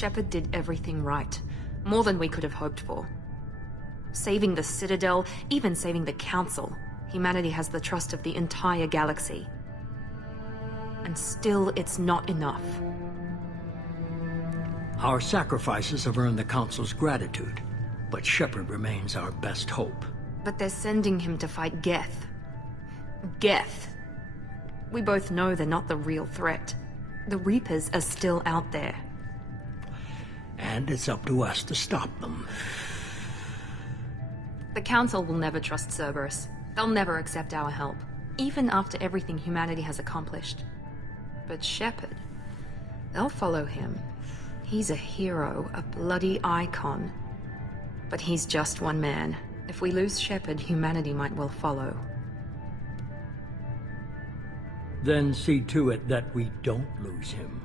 Shepard did everything right. More than we could have hoped for. Saving the Citadel, even saving the Council. Humanity has the trust of the entire galaxy. And still, it's not enough. Our sacrifices have earned the Council's gratitude, but Shepard remains our best hope. But they're sending him to fight Geth. Geth. We both know they're not the real threat. The Reapers are still out there. And it's up to us to stop them. The Council will never trust Cerberus. They'll never accept our help, even after everything humanity has accomplished. But Shepard, they'll follow him. He's a hero, a bloody icon. But he's just one man. If we lose Shepard, humanity might well follow. Then see to it that we don't lose him.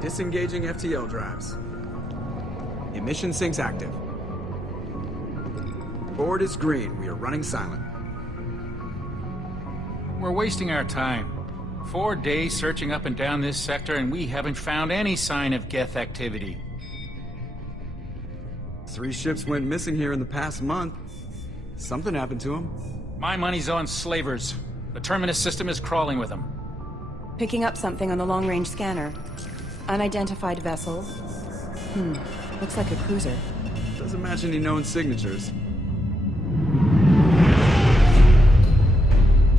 Disengaging FTL drives. Emission sinks active. Board is green. We are running silent. We're wasting our time. 4 days searching up and down this sector, and we haven't found any sign of Geth activity. 3 ships went missing here in the past month. Something happened to them. My money's on slavers. The Terminus system is crawling with them. Picking up something on the long-range scanner. Unidentified vessel. Looks like a cruiser. Doesn't match any known signatures.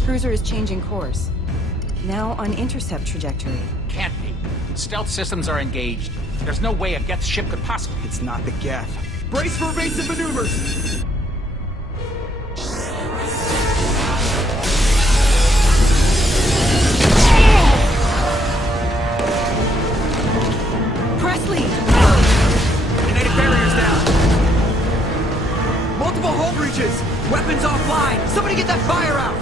Cruiser is changing course. Now on intercept trajectory. Can't be. Stealth systems are engaged. There's no way a Geth ship could possibly... It's not the Geth. Brace for evasive maneuvers! Weapons offline! Somebody get that fire out!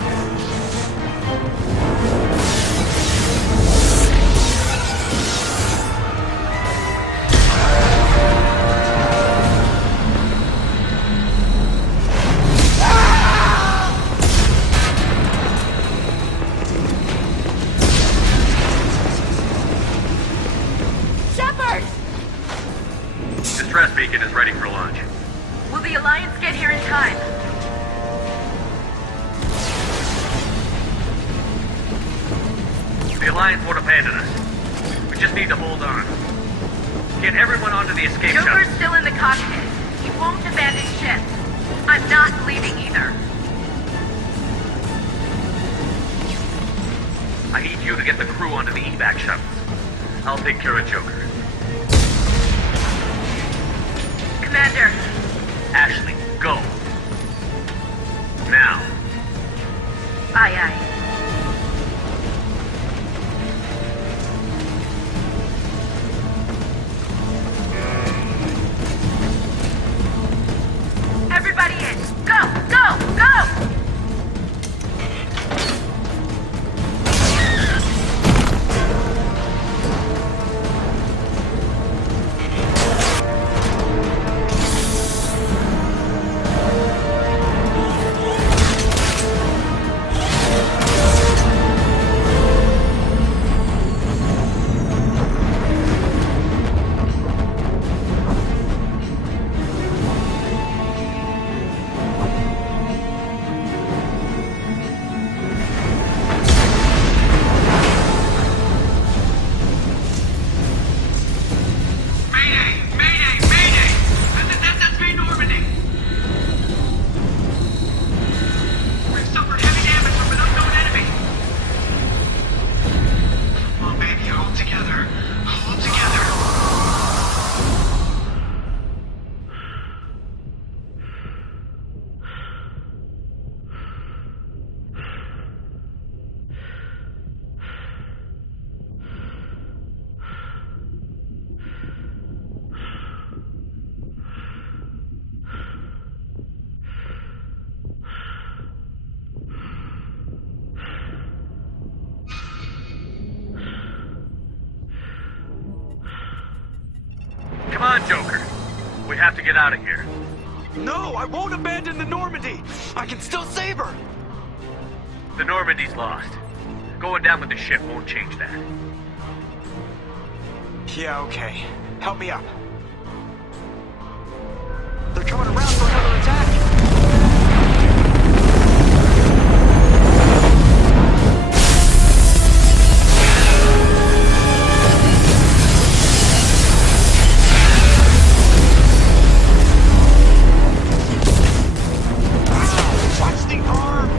Shepard! Distress beacon is ready for launch. Will the Alliance get here in time? The Alliance won't abandon us. We just need to hold on. Get everyone onto the escape shuttle. Joker's still in the cockpit. He won't abandon ship. I'm not leaving either. I need you to get the crew onto the evac shuttles. I'll take care of Joker. Commander. Ashley, go. Now. Aye, aye. Everybody in! Go! Go! Go! on, Joker. We have to get out of here. No, I won't abandon the Normandy. I can still save her. The Normandy's lost. Going down with the ship won't change that. Yeah, okay. Help me up. They're coming around for another attack. Watch the arm!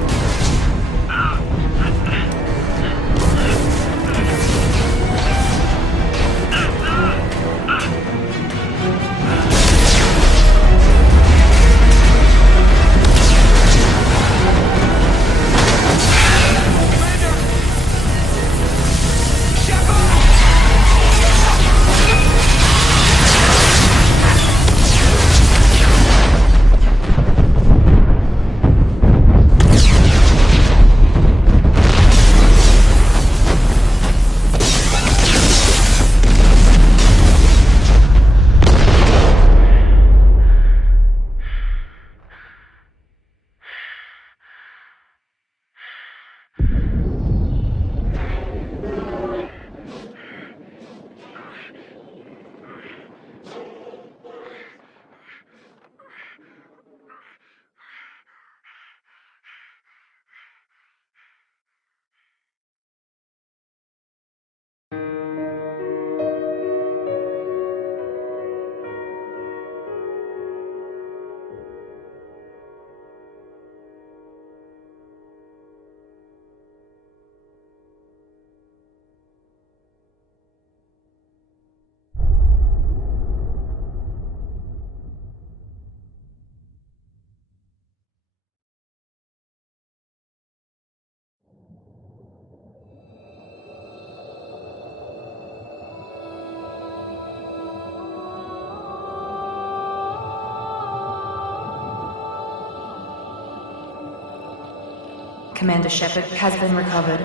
Commander Shepard has been recovered.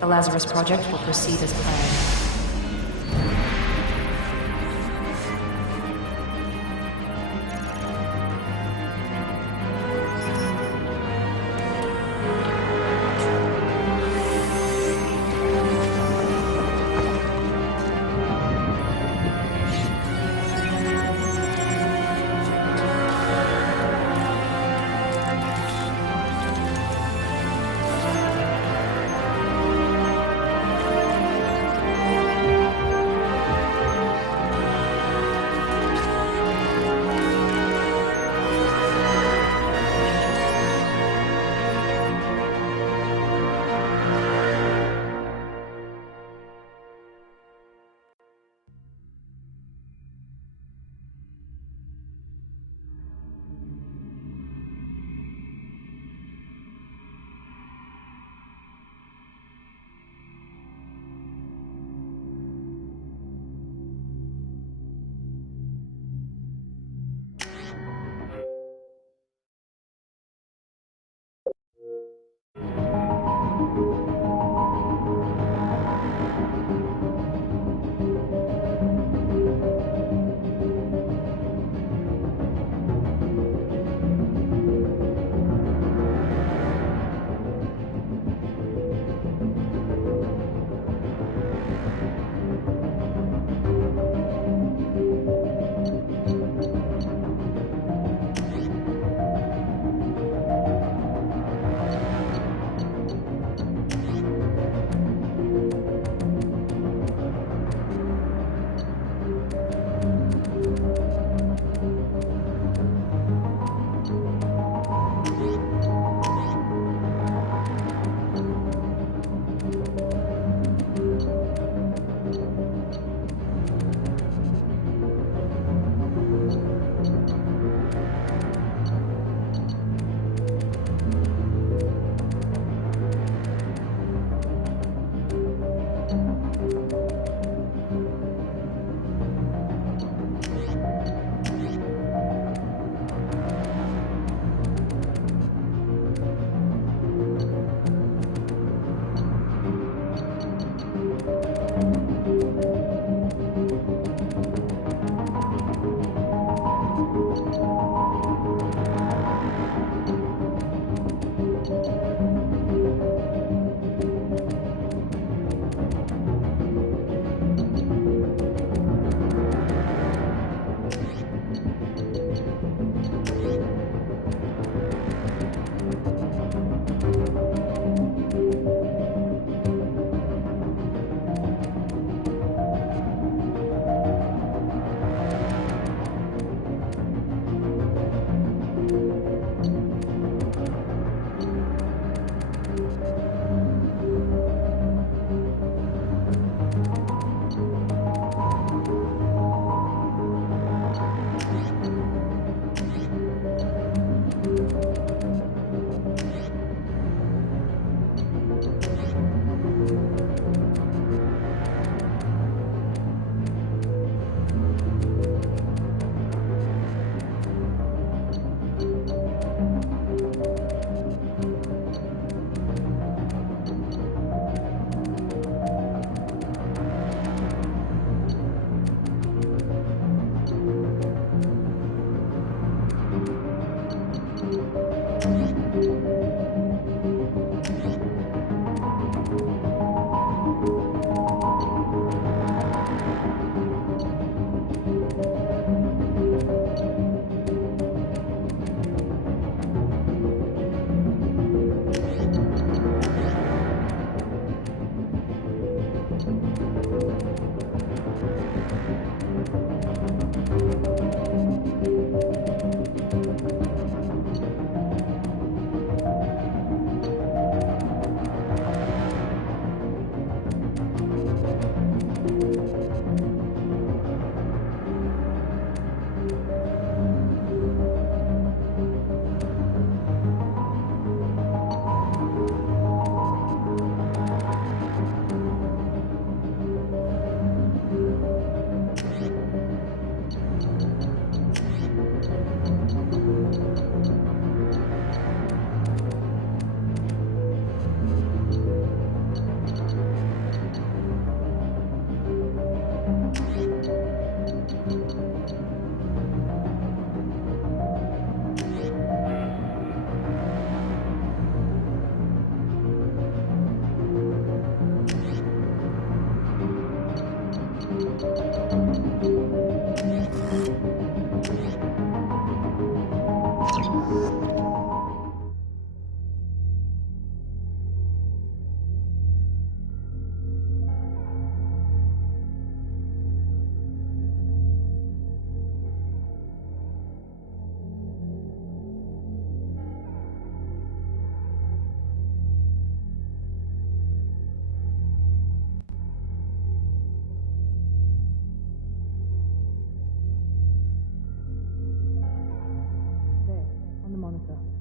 The Lazarus Project will proceed as planned.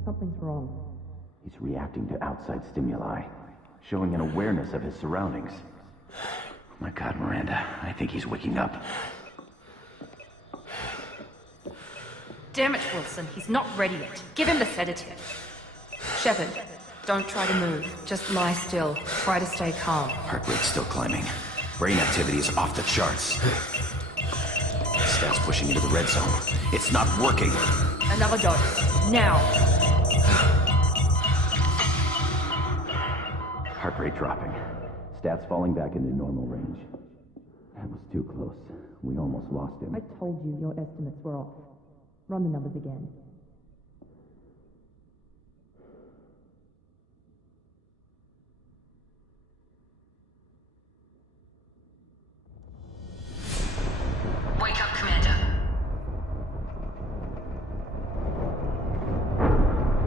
Something's wrong. He's reacting to outside stimuli, showing an awareness of his surroundings. My God, Miranda, I think he's waking up. Damn it, Wilson, he's not ready yet. Give him the sedative. Shepard, don't try to move. Just lie still. Try to stay calm. Heart rate's still climbing. Brain activity is off the charts. Stats pushing into the red zone. It's not working. Another dose. Now. Heart rate dropping. Stats falling back into normal range. That was too close. We almost lost him. I told you your estimates were off. Run the numbers again. Wake up, Commander.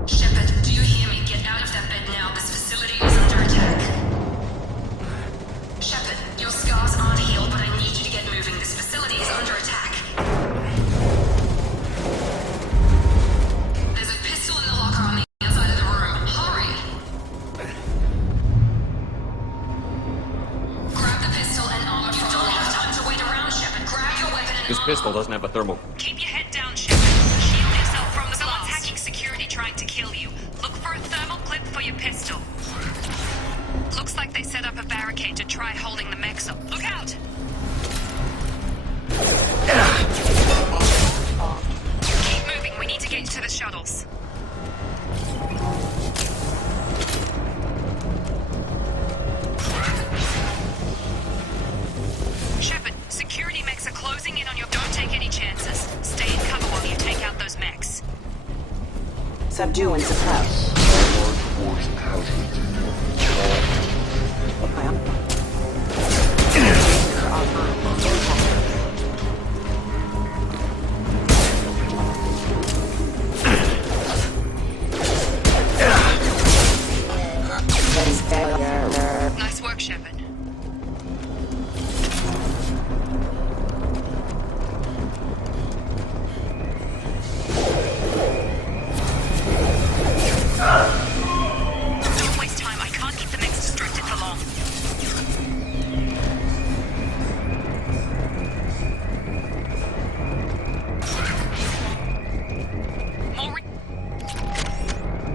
Shepard, do you hear me? Get out of that bed now. This facility is under attack. Shepard, your scars aren't healed, but I need you to get moving. This facility is under attack. There's a pistol in the locker on the inside of the room. Hurry! Grab the pistol and armor. You don't have time to wait around, Shepard. Grab your weapon and This pistol doesn't have a thermal. keep your head down, Shepard. Shield yourself from the Someone's hacking security trying to kill you. Look for a thermal clip for your pistol. Looks like they set up a barricade to try holding the mechs up. Look out! Keep moving. We need to get to the shuttles. Shepard, security mechs are closing in on your... Don't take any chances. Stay in cover while you take out those mechs. Subdue and suppress. Nice work, Shepard. Don't waste time. I can't keep the mechs distracted for long.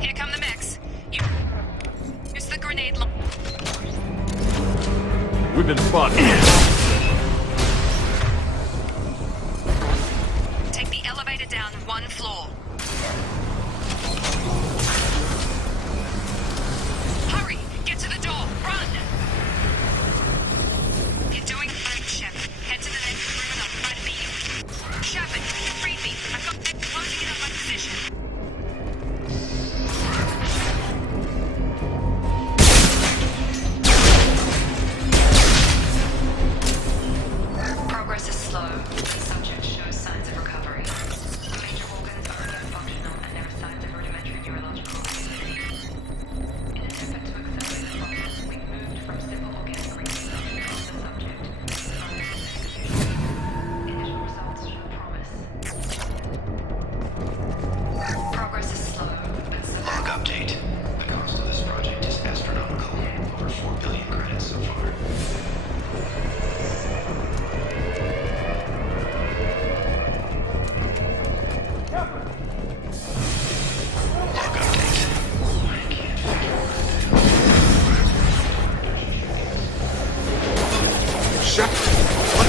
Here come the mechs. Use the grenade launcher. We've been spotted. Take the elevator down one floor. Hurry! Get to the door! Run! You're doing great, Shepard. Head to the next room and I'll try to beat you. Shepard, free me. I've got them closing in on my position. Progress is slow. The subject shows signs of recovery. The major organs are again functional and there are signs of rudimentary neurological activity. In an effort to accelerate the process, we've moved from simple organic reconstruction of the subject to functional execution. Initial results show promise. Progress is slow, but Log update. The cost of this project is astronomical. Over 4 billion credits so far. Log update. I can't Shepard! What?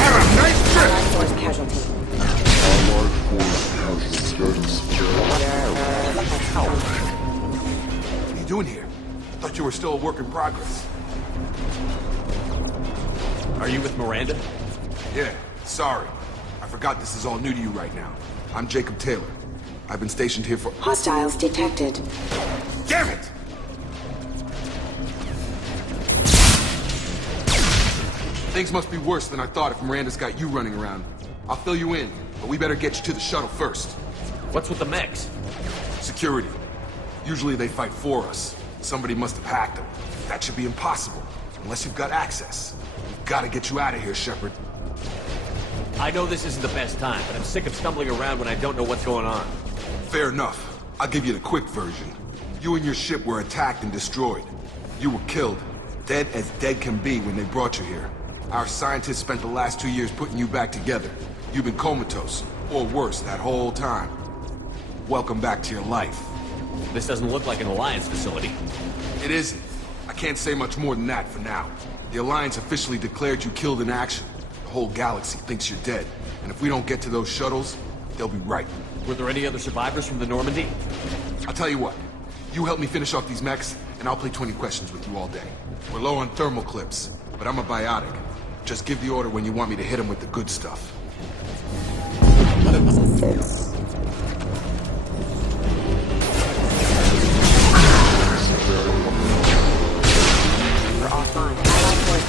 Adam, nice trip! Force casualty. What are you doing here? Thought you were still a work in progress. Are you with Miranda? Yeah, sorry. I forgot this is all new to you right now. I'm Jacob Taylor. I've been stationed here for... Hostiles detected. Damn it! Things must be worse than I thought if Miranda's got you running around. I'll fill you in, but we better get you to the shuttle first. What's with the mechs? Security. Usually they fight for us. Somebody must have hacked them. That should be impossible, unless you've got access. We've got to get you out of here, Shepard. I know this isn't the best time, but I'm sick of stumbling around when I don't know what's going on. Fair enough. I'll give you the quick version. You and your ship were attacked and destroyed. You were killed. Dead as dead can be when they brought you here. Our scientists spent the last 2 years putting you back together. You've been comatose, or worse, that whole time. Welcome back to your life. This doesn't look like an Alliance facility. It isn't. I can't say much more than that for now. The Alliance officially declared you killed in action. The whole galaxy thinks you're dead. And if we don't get to those shuttles, they'll be right. Were there any other survivors from the Normandy? I'll tell you what. You help me finish off these mechs, and I'll play 20 questions with you all day. We're low on thermal clips, but I'm a biotic. Just give the order when you want me to hit them with the good stuff. We're offline. Allied force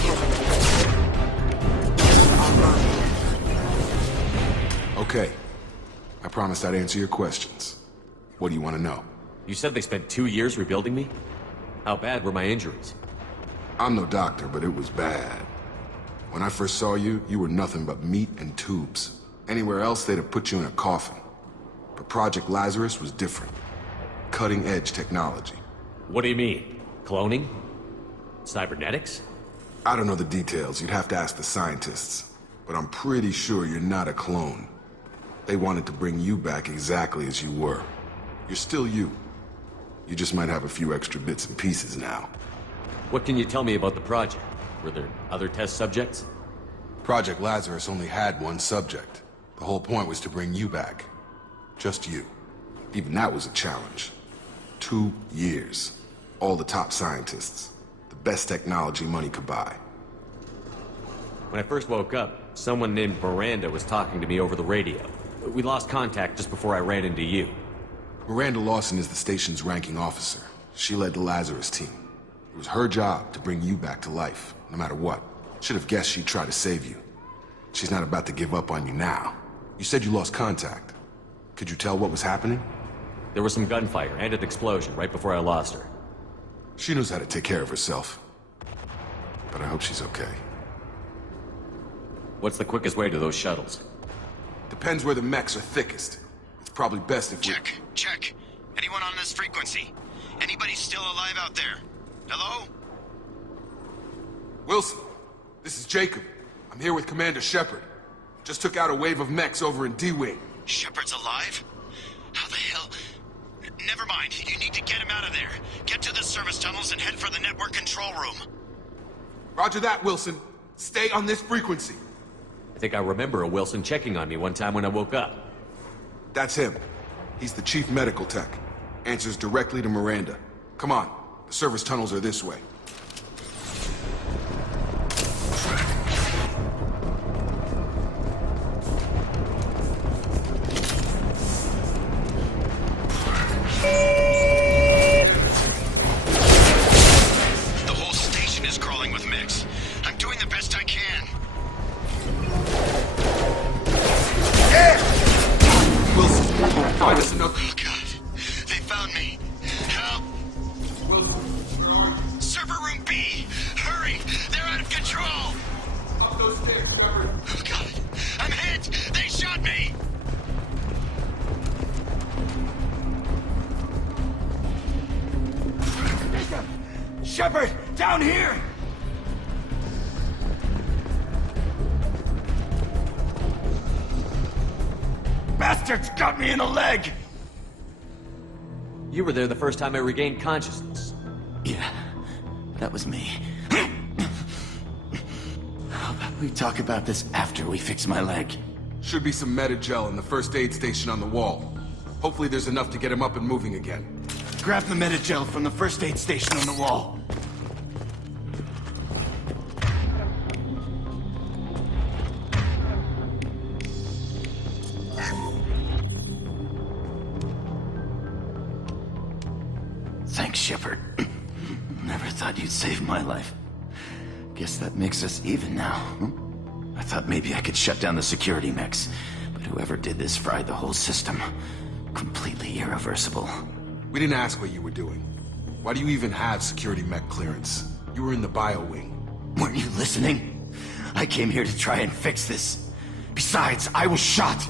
has Okay. I promised I'd answer your questions. What do you want to know? You said they spent 2 years rebuilding me? How bad were my injuries? I'm no doctor, but it was bad. When I first saw you, you were nothing but meat and tubes. Anywhere else, they'd have put you in a coffin. But Project Lazarus was different. Cutting-edge technology. What do you mean? Cloning? Cybernetics? I don't know the details. You'd have to ask the scientists. But I'm pretty sure you're not a clone. They wanted to bring you back exactly as you were. You're still you. You just might have a few extra bits and pieces now. What can you tell me about the project? Were there other test subjects? Project Lazarus only had one subject. The whole point was to bring you back. Just you. Even that was a challenge. 2 years. All the top scientists. The best technology money could buy. When I first woke up, someone named Miranda was talking to me over the radio. We lost contact just before I ran into you. Miranda Lawson is the station's ranking officer. She led the Lazarus team. It was her job to bring you back to life, no matter what. Should have guessed she'd try to save you. She's not about to give up on you now. You said you lost contact. Could you tell what was happening? There was some gunfire and an explosion right before I lost her. She knows how to take care of herself. But I hope she's okay. What's the quickest way to those shuttles? Depends where the mechs are thickest. It's probably best if we... Check. Anyone on this frequency? Anybody still alive out there? Hello? Wilson, this is Jacob. I'm here with Commander Shepard. Just took out a wave of mechs over in D-Wing. Shepard's alive? How the hell? Never mind. You need to get him out of there. Get to the service tunnels and head for the network control room. Roger that, Wilson. Stay on this frequency. I think I remember a Wilson checking on me one time when I woke up. That's him. He's the chief medical tech. Answers directly to Miranda. Come on. The service tunnels are this way. The whole station is crawling with mechs. I'm doing the best I can. Yeah! Wilson, find us another... Oh, God. They found me. Help! Wilson, where are you? Server room B! Hurry! They're out of control! Up those stairs, Trevor. Oh, God. I'm hit! They shot me! Shepard, down here! Bastards got me in the leg! You were there the first time I regained consciousness. Yeah, that was me. How about we talk about this after we fix my leg? Should be some Metagel in the first aid station on the wall. Hopefully there's enough to get him up and moving again. Grab the Metagel from the first aid station on the wall. Thanks, Shepard. Never thought you'd save my life. Guess that makes us even now. I thought maybe I could shut down the security mechs, but whoever did this fried the whole system. Completely irreversible. We didn't ask what you were doing. Why do you even have security mech clearance? You were in the bio wing. Weren't you listening? I came here to try and fix this. Besides, I was shot.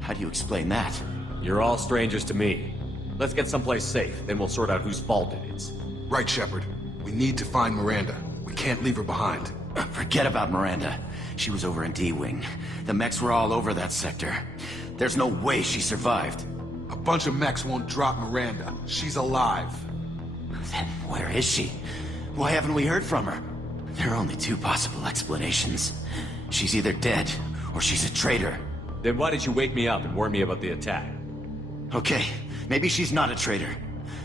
How do you explain that? You're all strangers to me. Let's get someplace safe, then we'll sort out whose fault it is. Right, Shepard. We need to find Miranda. We can't leave her behind. Forget about Miranda. She was over in D-Wing. The mechs were all over that sector. There's no way she survived. A bunch of mechs won't drop Miranda. She's alive. Then where is she? Why haven't we heard from her? There are only two possible explanations. She's either dead, or she's a traitor. Then why did you wake me up and warn me about the attack? Okay, maybe she's not a traitor.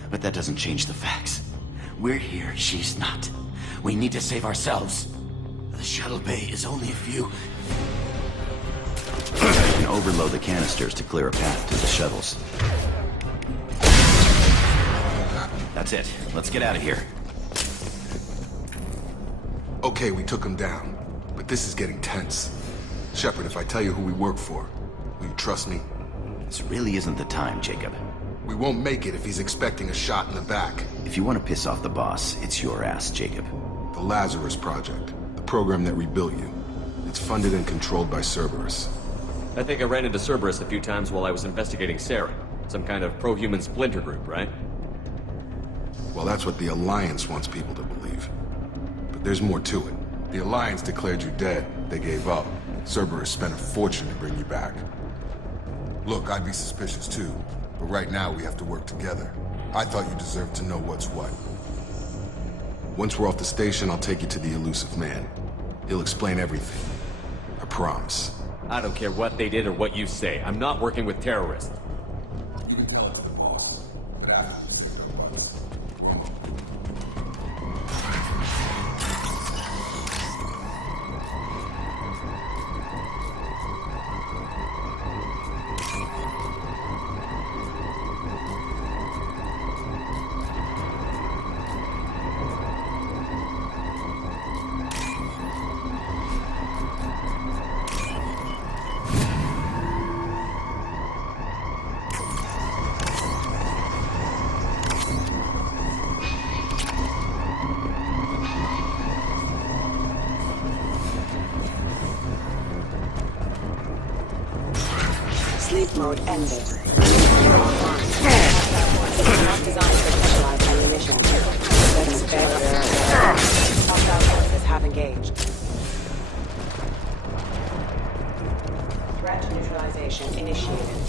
But that doesn't change the facts. We're here, she's not. We need to save ourselves. The shuttle bay is only a few... You can overload the canisters to clear a path to the shuttles. That's it. Let's get out of here. Okay, we took him down. But this is getting tense. Shepard, if I tell you who we work for, will you trust me? This really isn't the time, Jacob. We won't make it if he's expecting a shot in the back. If you want to piss off the boss, it's your ass, Jacob. The Lazarus Project. The program that rebuilt you. It's funded and controlled by Cerberus. I think I ran into Cerberus a few times while I was investigating Saren. Some kind of pro-human splinter group, right? Well, that's what the Alliance wants people to believe. But there's more to it. The Alliance declared you dead. They gave up. Cerberus spent a fortune to bring you back. Look, I'd be suspicious too. But right now, we have to work together. I thought you deserved to know what's what. Once we're off the station, I'll take you to the elusive man. He'll explain everything. I promise. I don't care what they did or what you say. I'm not working with terrorists. You can tell it to the boss. But after you say your voice. Sleep mode ended. You're online. It's not designed for specialized ammunition. Let's bear. Hostile forces have engaged. Threat neutralization initiated.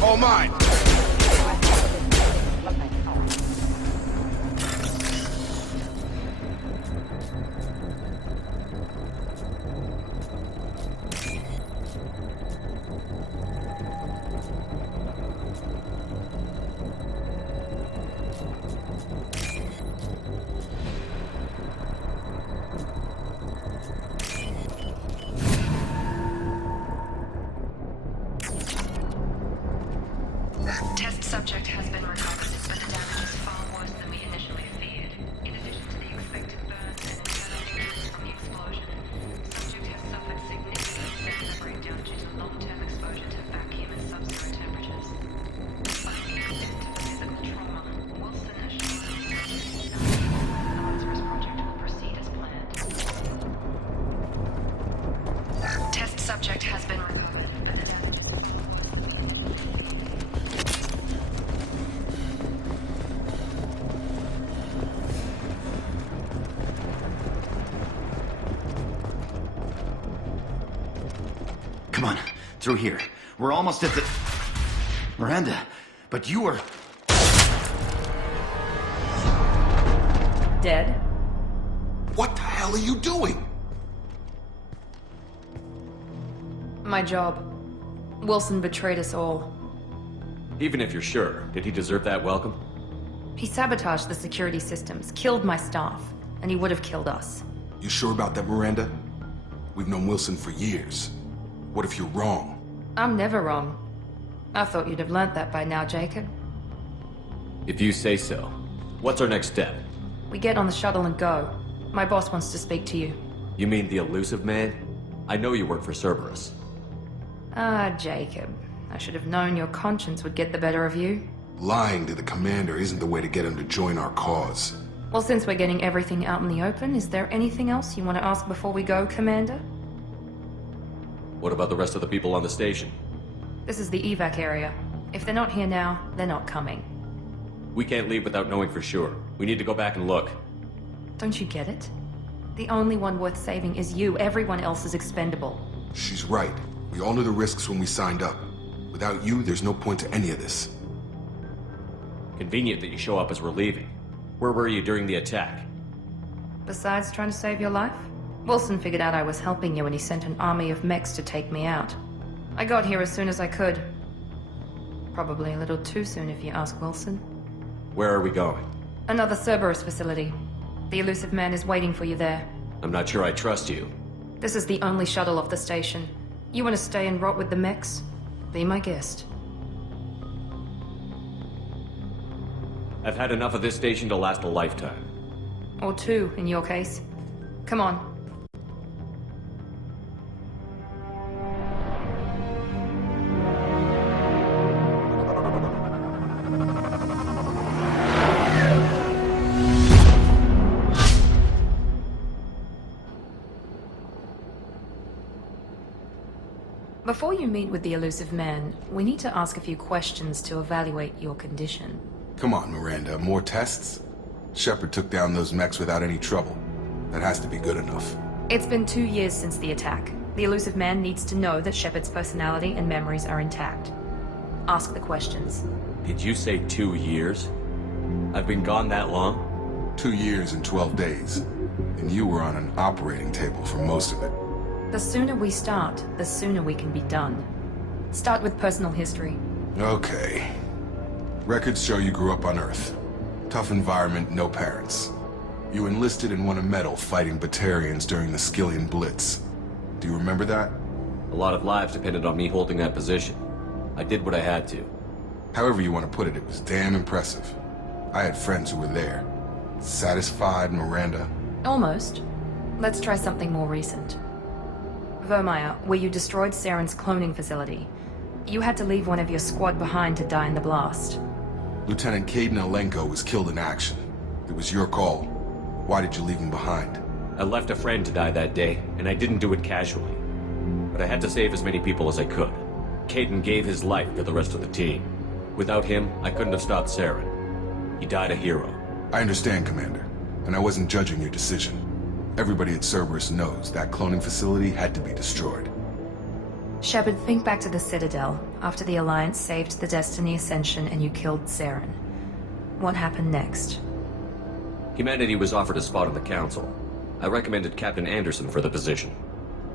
All mine! Test subject has been recovered, but the damage is far worse than we initially feared. In addition to the expected burns and internal injuries from the explosion, subject has suffered significant cellular breakdown due to long-term exposure to vacuum and sub-zero temperatures. Despite the extent of the physical trauma, Wilson assures us that the Lazarus Project will proceed as planned. Test subject has been recovered, but the Come on, through here. We're almost at the... Miranda, but you were... Dead? What the hell are you doing? My job. Wilson betrayed us all. Even if you're sure, did he deserve that welcome? He sabotaged the security systems, killed my staff, and he would have killed us. You sure about that, Miranda? We've known Wilson for years. What if you're wrong? I'm never wrong. I thought you'd have learnt that by now, Jacob. If you say so. What's our next step? We get on the shuttle and go. My boss wants to speak to you. You mean the elusive man? I know you work for Cerberus. Ah, Jacob. I should have known your conscience would get the better of you. Lying to the commander isn't the way to get him to join our cause. Well, since we're getting everything out in the open, is there anything else you want to ask before we go, Commander? What about the rest of the people on the station? This is the evac area. If they're not here now, they're not coming. We can't leave without knowing for sure. We need to go back and look. Don't you get it? The only one worth saving is you. Everyone else is expendable. She's right. We all knew the risks when we signed up. Without you, there's no point to any of this. Convenient that you show up as we're leaving. Where were you during the attack? Besides trying to save your life, Wilson figured out I was helping you and he sent an army of mechs to take me out. I got here as soon as I could. Probably a little too soon if you ask Wilson. Where are we going? Another Cerberus facility. The elusive man is waiting for you there. I'm not sure I trust you. This is the only shuttle off the station. You want to stay and rot with the mechs? Be my guest. I've had enough of this station to last a lifetime. Or two, in your case. Come on. Before you meet with the elusive man, we need to ask a few questions to evaluate your condition. Come on, Miranda, more tests? Shepard took down those mechs without any trouble. That has to be good enough. It's been 2 years since the attack. The elusive man needs to know that Shepard's personality and memories are intact. Ask the questions. Did you say 2 years? I've been gone that long? 2 years and 12 days. And you were on an operating table for most of it. The sooner we start, the sooner we can be done. Start with personal history. Okay. Records show you grew up on Earth. Tough environment, no parents. You enlisted and won a medal fighting Batarians during the Skillian Blitz. Do you remember that? A lot of lives depended on me holding that position. I did what I had to. However you want to put it, it was damn impressive. I had friends who were there. Satisfied, Miranda? Almost. Let's try something more recent. Vermeer, where you destroyed Saren's cloning facility. You had to leave one of your squad behind to die in the blast. Lieutenant Caden Alenko was killed in action. It was your call. Why did you leave him behind? I left a friend to die that day, and I didn't do it casually. But I had to save as many people as I could. Caden gave his life for the rest of the team. Without him, I couldn't have stopped Saren. He died a hero. I understand, Commander, and I wasn't judging your decision. Everybody at Cerberus knows that cloning facility had to be destroyed. Shepard, think back to the Citadel, after the Alliance saved the Destiny Ascension and you killed Saren. What happened next? Humanity was offered a spot on the Council. I recommended Captain Anderson for the position.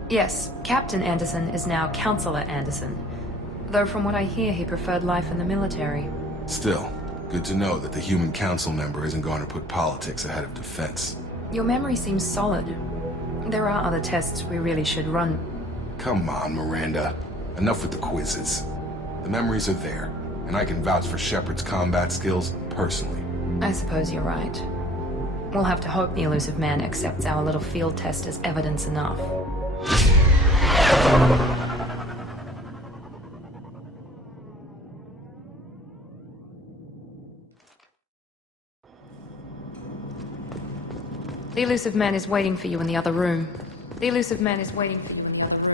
Yes, Captain Anderson is now Counselor Anderson. Though from what I hear, he preferred life in the military. Still, good to know that the human council member isn't going to put politics ahead of defense. Your memory seems solid. There are other tests we really should run. Come on, Miranda. Enough with the quizzes. The memories are there, and I can vouch for Shepard's combat skills personally. I suppose you're right. We'll have to hope the elusive man accepts our little field test as evidence enough. The elusive man is waiting for you in the other room. The elusive man is waiting for you in the other room.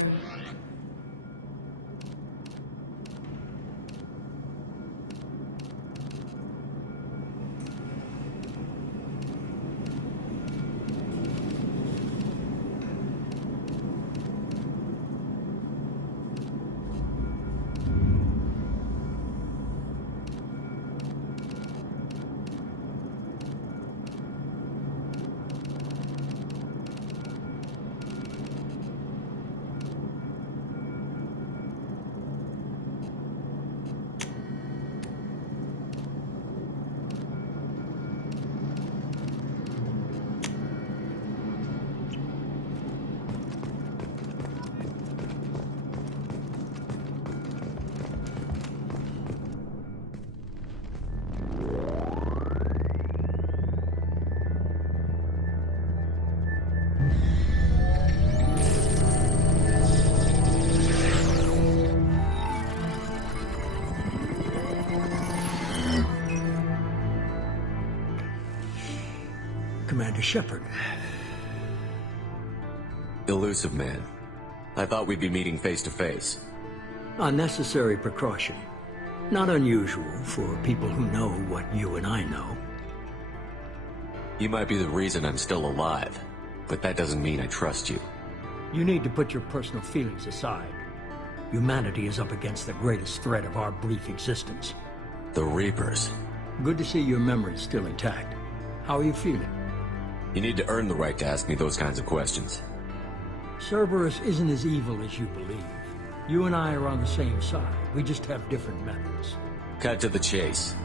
Commander Shepard. Elusive man. I thought we'd be meeting face to face. Unnecessary precaution. Not unusual for people who know what you and I know. You might be the reason I'm still alive, but that doesn't mean I trust you. You need to put your personal feelings aside. Humanity is up against the greatest threat of our brief existence. The Reapers. Good to see your memory's still intact. How are you feeling? You need to earn the right to ask me those kinds of questions. Cerberus isn't as evil as you believe. You and I are on the same side. We just have different methods. Cut to the chase.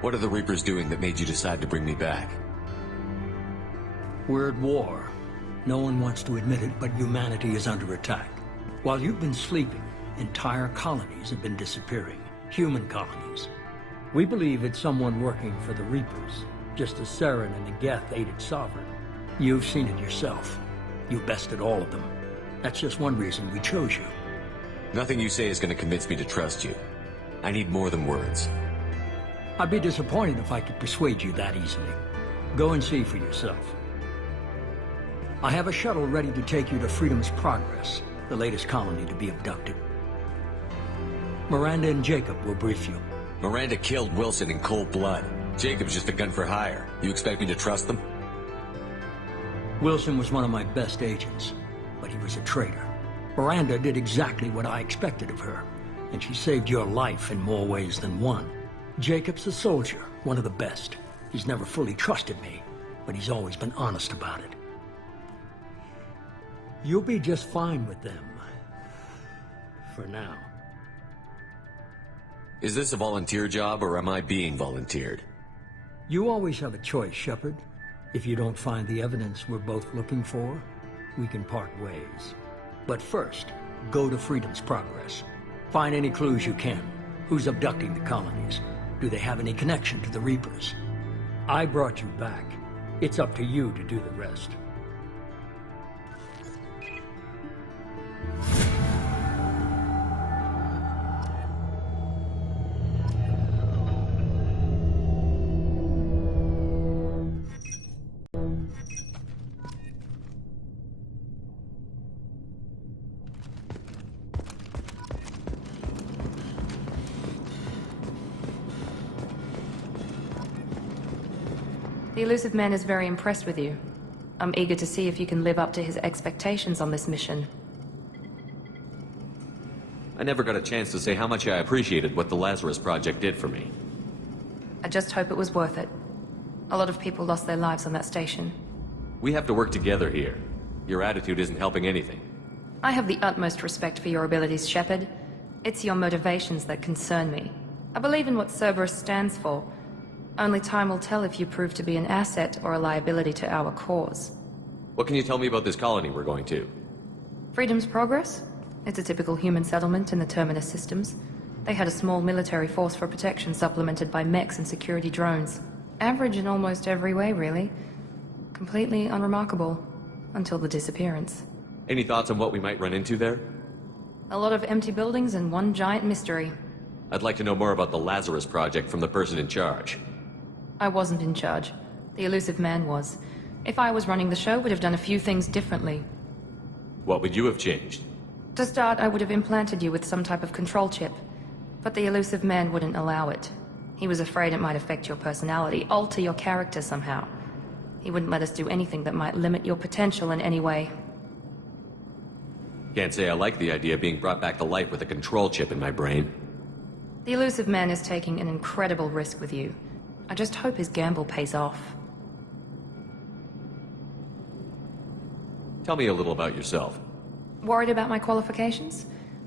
What are the Reapers doing that made you decide to bring me back? We're at war. No one wants to admit it, but humanity is under attack. While you've been sleeping, entire colonies have been disappearing. Human colonies. We believe it's someone working for the Reapers, just as Saren and the Geth aided Sovereign. You've seen it yourself. You bested all of them. That's just one reason we chose you. Nothing you say is going to convince me to trust you. I need more than words. I'd be disappointed if I could persuade you that easily. Go and see for yourself. I have a shuttle ready to take you to Freedom's Progress, the latest colony to be abducted. Miranda and Jacob will brief you. Miranda killed Wilson in cold blood. Jacob's just a gun for hire. You expect me to trust them? Wilson was one of my best agents, but he was a traitor. Miranda did exactly what I expected of her, and she saved your life in more ways than one. Jacob's a soldier, one of the best. He's never fully trusted me, but he's always been honest about it. You'll be just fine with them. For now. Is this a volunteer job, or am I being volunteered? You always have a choice, Shepard. If you don't find the evidence we're both looking for, we can part ways. But first, go to Freedom's Progress. Find any clues you can. Who's abducting the colonies? Do they have any connection to the Reapers? I brought you back. It's up to you to do the rest. The Elusive Man is very impressed with you. I'm eager to see if you can live up to his expectations on this mission. I never got a chance to say how much I appreciated what the Lazarus Project did for me. I just hope it was worth it. A lot of people lost their lives on that station. We have to work together here. Your attitude isn't helping anything. I have the utmost respect for your abilities, Shepard. It's your motivations that concern me. I believe in what Cerberus stands for. Only time will tell if you prove to be an asset or a liability to our cause. What can you tell me about this colony we're going to? Freedom's Progress? It's a typical human settlement in the Terminus systems. They had a small military force for protection supplemented by mechs and security drones. Average in almost every way, really. Completely unremarkable. Until the disappearance. Any thoughts on what we might run into there? A lot of empty buildings and one giant mystery. I'd like to know more about the Lazarus Project from the person in charge. I wasn't in charge. The Elusive Man was. If I was running the show, would have done a few things differently. What would you have changed? To start, I would have implanted you with some type of control chip. But the Elusive Man wouldn't allow it. He was afraid it might affect your personality, alter your character somehow. He wouldn't let us do anything that might limit your potential in any way. Can't say I like the idea of being brought back to life with a control chip in my brain. The Elusive Man is taking an incredible risk with you. I just hope his gamble pays off. Tell me a little about yourself. Worried about my qualifications?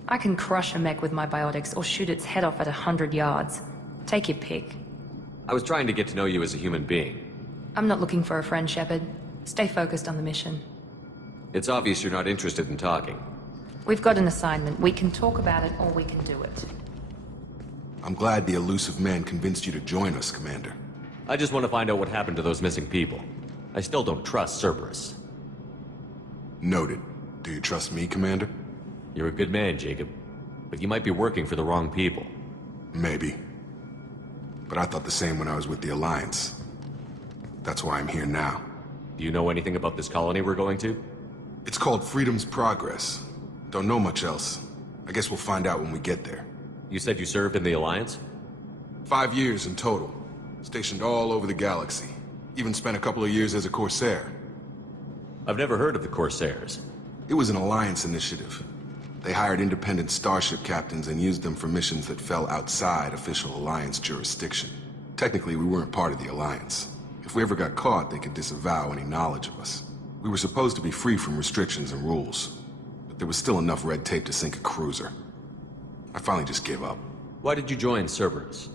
I can crush a mech with my biotics or shoot its head off at 100 yards. Take your pick. I was trying to get to know you as a human being. I'm not looking for a friend, Shepard. Stay focused on the mission. It's obvious you're not interested in talking. We've got an assignment. We can talk about it or we can do it. I'm glad the Elusive Man convinced you to join us, Commander. I just want to find out what happened to those missing people. I still don't trust Cerberus. Noted. Do you trust me, Commander? You're a good man, Jacob. But you might be working for the wrong people. Maybe. But I thought the same when I was with the Alliance. That's why I'm here now. Do you know anything about this colony we're going to? It's called Freedom's Progress. Don't know much else. I guess we'll find out when we get there. You said you served in the Alliance? 5 years in total. Stationed all over the galaxy. Even spent a couple of years as a Corsair. I've never heard of the Corsairs. It was an Alliance initiative. They hired independent starship captains and used them for missions that fell outside official Alliance jurisdiction. Technically, we weren't part of the Alliance. If we ever got caught, they could disavow any knowledge of us. We were supposed to be free from restrictions and rules, but there was still enough red tape to sink a cruiser. I finally just gave up. Why did you join Cerberus?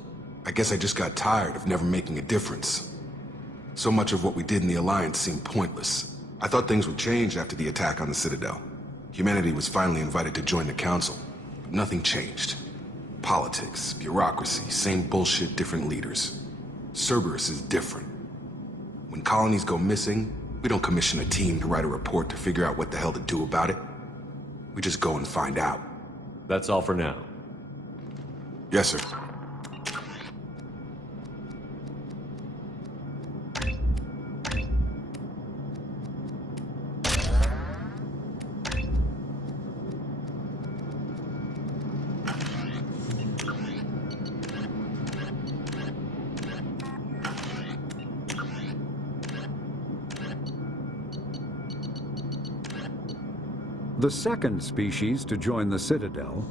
I guess I just got tired of never making a difference. So much of what we did in the Alliance seemed pointless. I thought things would change after the attack on the Citadel. Humanity was finally invited to join the Council, but nothing changed. Politics, bureaucracy, same bullshit, different leaders. Cerberus is different. When colonies go missing, we don't commission a team to write a report to figure out what the hell to do about it. We just go and find out. That's all for now. Yes, sir. The second species to join the Citadel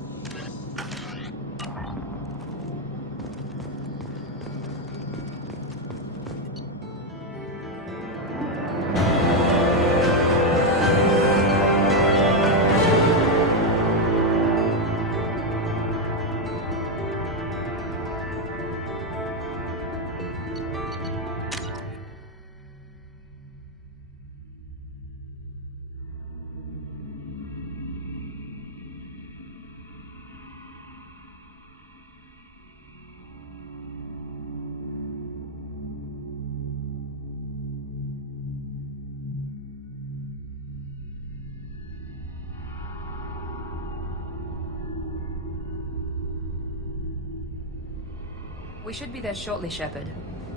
We should be there shortly, Shepard.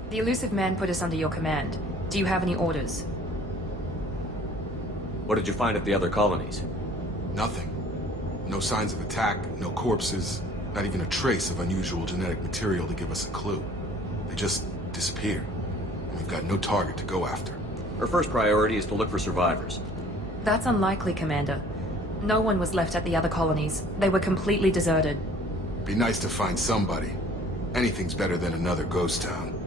The elusive man put us under your command. Do you have any orders? What did you find at the other colonies? Nothing. No signs of attack, no corpses, not even a trace of unusual genetic material to give us a clue. They just disappeared. And we've got no target to go after. Our first priority is to look for survivors. That's unlikely, Commander. No one was left at the other colonies. They were completely deserted. Be nice to find somebody. Anything's better than another ghost town.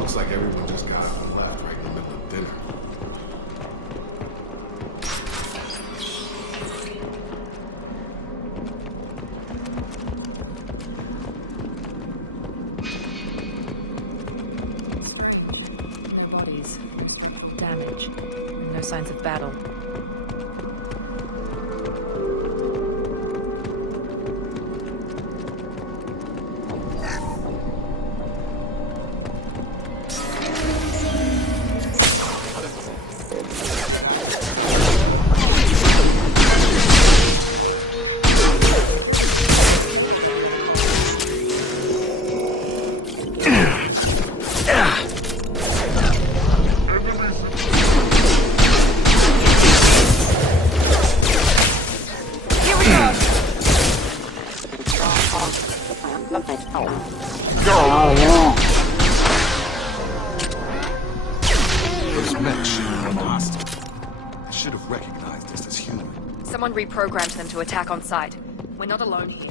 Looks like everyone just got up and left right in the middle of dinner. No bodies. Damage. No signs of battle. Those mechs should have been hostile. They should have recognized us as human. Someone reprogrammed them to attack on sight. We're not alone here.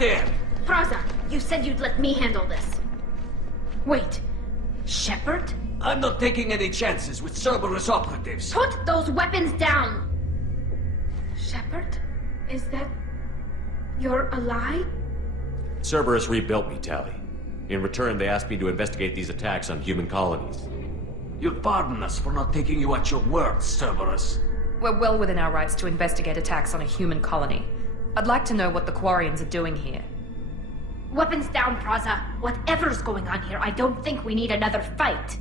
there! Praza, you said you'd let me handle this. Wait, Shepard? I'm not taking any chances with Cerberus operatives. Put those weapons down! Shepard? Is that... your ally? Cerberus rebuilt me, Tally. In return, they asked me to investigate these attacks on human colonies. You'll pardon us for not taking you at your word, Cerberus. We're well within our rights to investigate attacks on a human colony. I'd like to know what the Quarians are doing here. Weapons down, Praza. Whatever's going on here, I don't think we need another fight.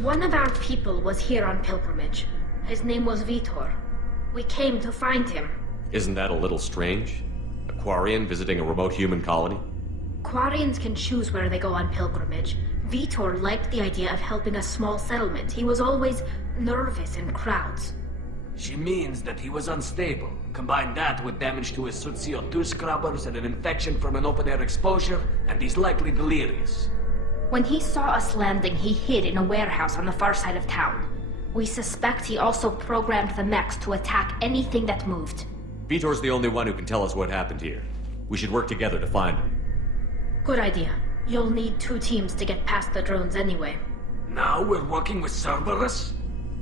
One of our people was here on pilgrimage. His name was Vitor. We came to find him. Isn't that a little strange? A Quarian visiting a remote human colony? Quarians can choose where they go on pilgrimage. Vitor liked the idea of helping a small settlement. He was always nervous in crowds. She means that he was unstable. Combine that with damage to his suit CO2 scrubbers and an infection from an open-air exposure, and he's likely delirious. When he saw us landing, he hid in a warehouse on the far side of town. We suspect he also programmed the mechs to attack anything that moved. Vitor's the only one who can tell us what happened here. We should work together to find him. Good idea. You'll need 2 teams to get past the drones anyway. Now we're working with Cerberus?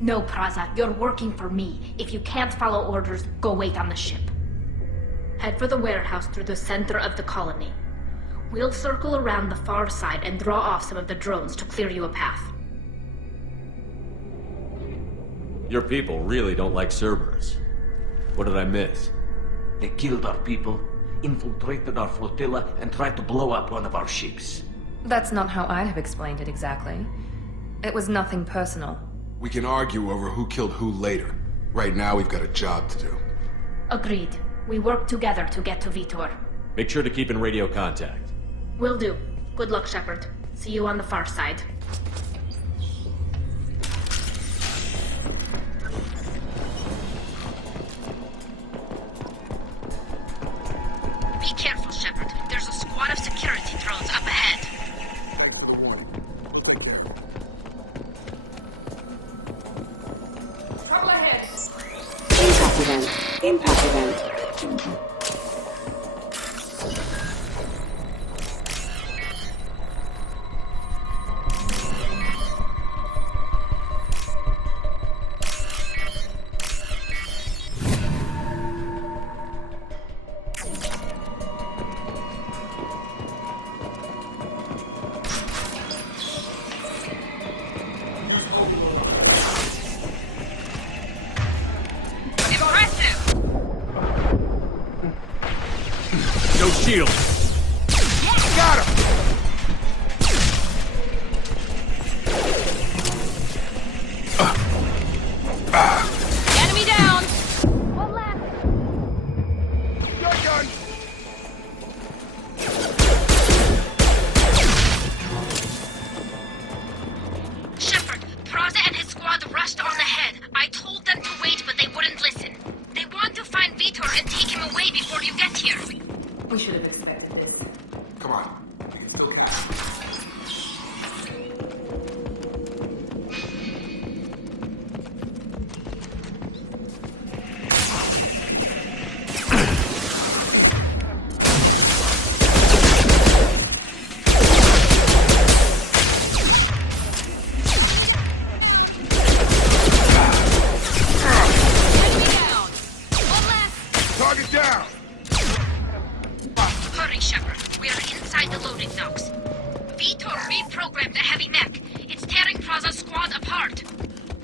No, Praza, you're working for me. If you can't follow orders, go wait on the ship. Head for the warehouse through the center of the colony. We'll circle around the far side and draw off some of the drones to clear you a path. Your people really don't like Cerberus. What did I miss? They killed our people, infiltrated our flotilla, and tried to blow up one of our ships. That's not how I'd have explained it exactly. It was nothing personal. We can argue over who killed who later. Right now, we've got a job to do. Agreed. We work together to get to Vitor. Make sure to keep in radio contact. Will do. Good luck, Shepard. See you on the far side. Be careful, Shepard. There's a squad of security drones up ahead. Trouble ahead! Impact event. Impact event. No shield. Got him! Enemy down! One left! Your gun! Shepard, Praza and his squad rushed on ahead. I told them to wait, but they wouldn't listen. They want to find Vitor and take him away before you get here. We should have expected this. Come on. We can still catch him. Target down! Hurry, Shepard. We are inside the loading docks. Vitor reprogrammed the heavy mech. It's tearing Praza's squad apart.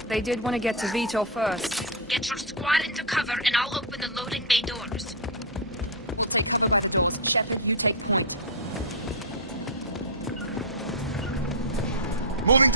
They did want to get to Vitor first. Get your squad into cover and I'll open the loading bay doors. Shepard, you take point. Moving.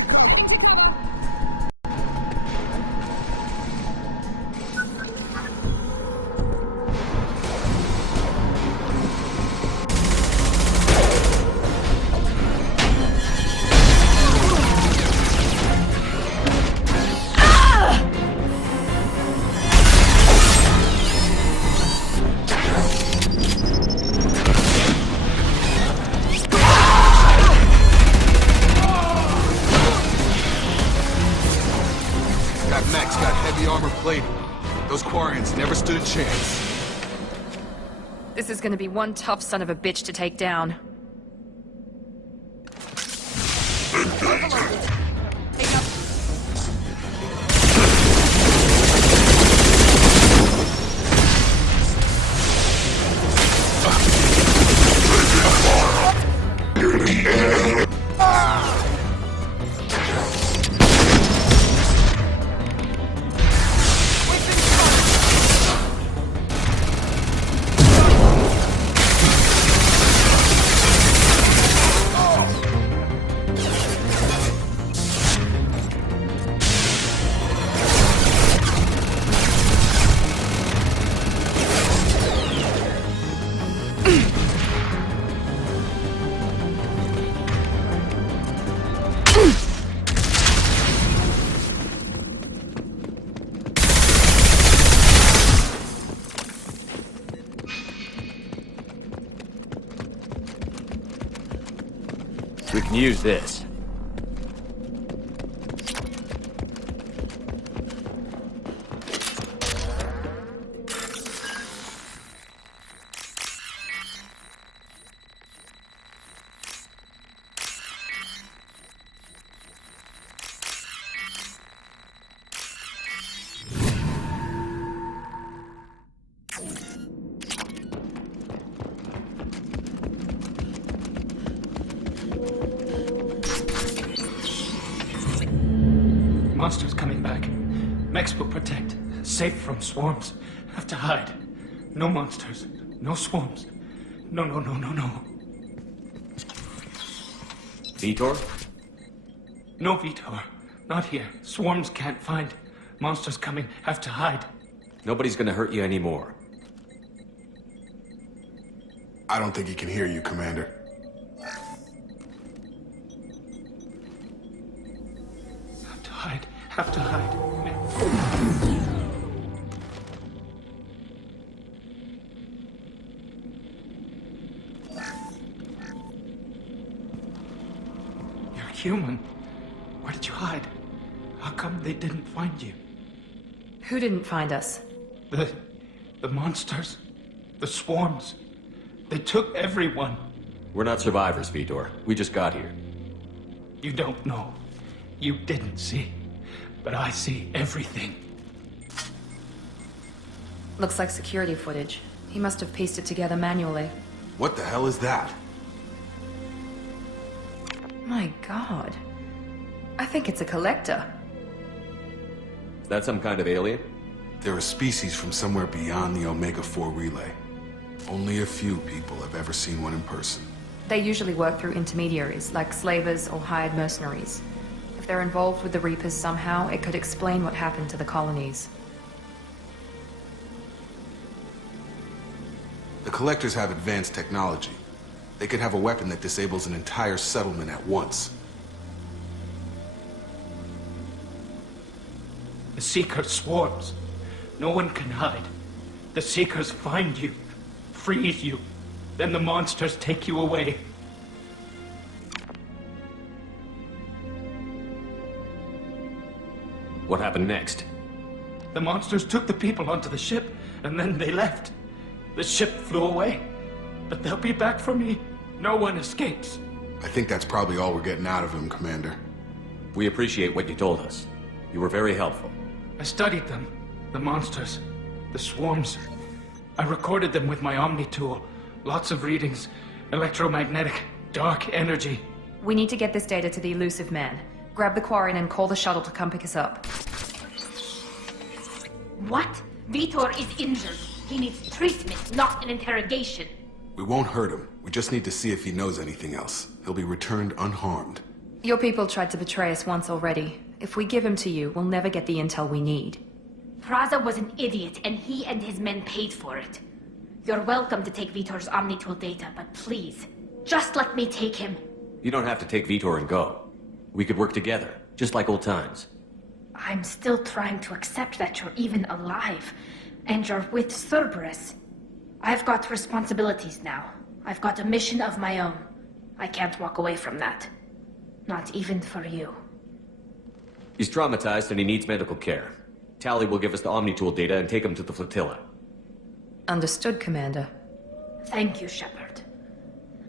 That mech's got heavy armor plating. Those Quarians never stood a chance. This is gonna be one tough son of a bitch to take down. We can use this. Monsters coming back. Mechs will protect. Safe from swarms. Have to hide. No monsters. No swarms. No. Vitor? No Vitor. Not here. Swarms can't find. Monsters coming. Have to hide. Nobody's gonna hurt you anymore. I don't think he can hear you, Commander. Have to hide. You're human. Where did you hide? How come they didn't find you? Who didn't find us? The monsters. The swarms. They took everyone. We're not survivors, Vitor. We just got here. You don't know. You didn't see. But I see everything. Looks like security footage. He must have pieced it together manually. What the hell is that? My god. I think it's a collector. Is that some kind of alien? They're a species from somewhere beyond the Omega-4 relay. Only a few people have ever seen one in person. They usually work through intermediaries, like slavers or hired mercenaries. If they're involved with the Reapers somehow, it could explain what happened to the colonies. The Collectors have advanced technology. They could have a weapon that disables an entire settlement at once. The Seeker swarms. No one can hide. The Seekers find you, freeze you, then the monsters take you away. What happened next? The monsters took the people onto the ship, and then they left. The ship flew away. But they'll be back for me. No one escapes. I think that's probably all we're getting out of him, Commander. We appreciate what you told us. You were very helpful. I studied them. The monsters. The swarms. I recorded them with my Omni tool. Lots of readings. Electromagnetic. Dark energy. We need to get this data to the elusive man. Grab the Quarren and call the shuttle to come pick us up. What? Vitor is injured. He needs treatment, not an interrogation. We won't hurt him. We just need to see if he knows anything else. He'll be returned unharmed. Your people tried to betray us once already. If we give him to you, we'll never get the intel we need. Praza was an idiot, and he and his men paid for it. You're welcome to take Vitor's Omnitool data, but please, just let me take him. You don't have to take Vitor and go. We could work together, just like old times. I'm still trying to accept that you're even alive, and you're with Cerberus. I've got responsibilities now. I've got a mission of my own. I can't walk away from that. Not even for you. He's traumatized and he needs medical care. Tally will give us the Omnitool data and take him to the flotilla. Understood, Commander. Thank you, Shepard.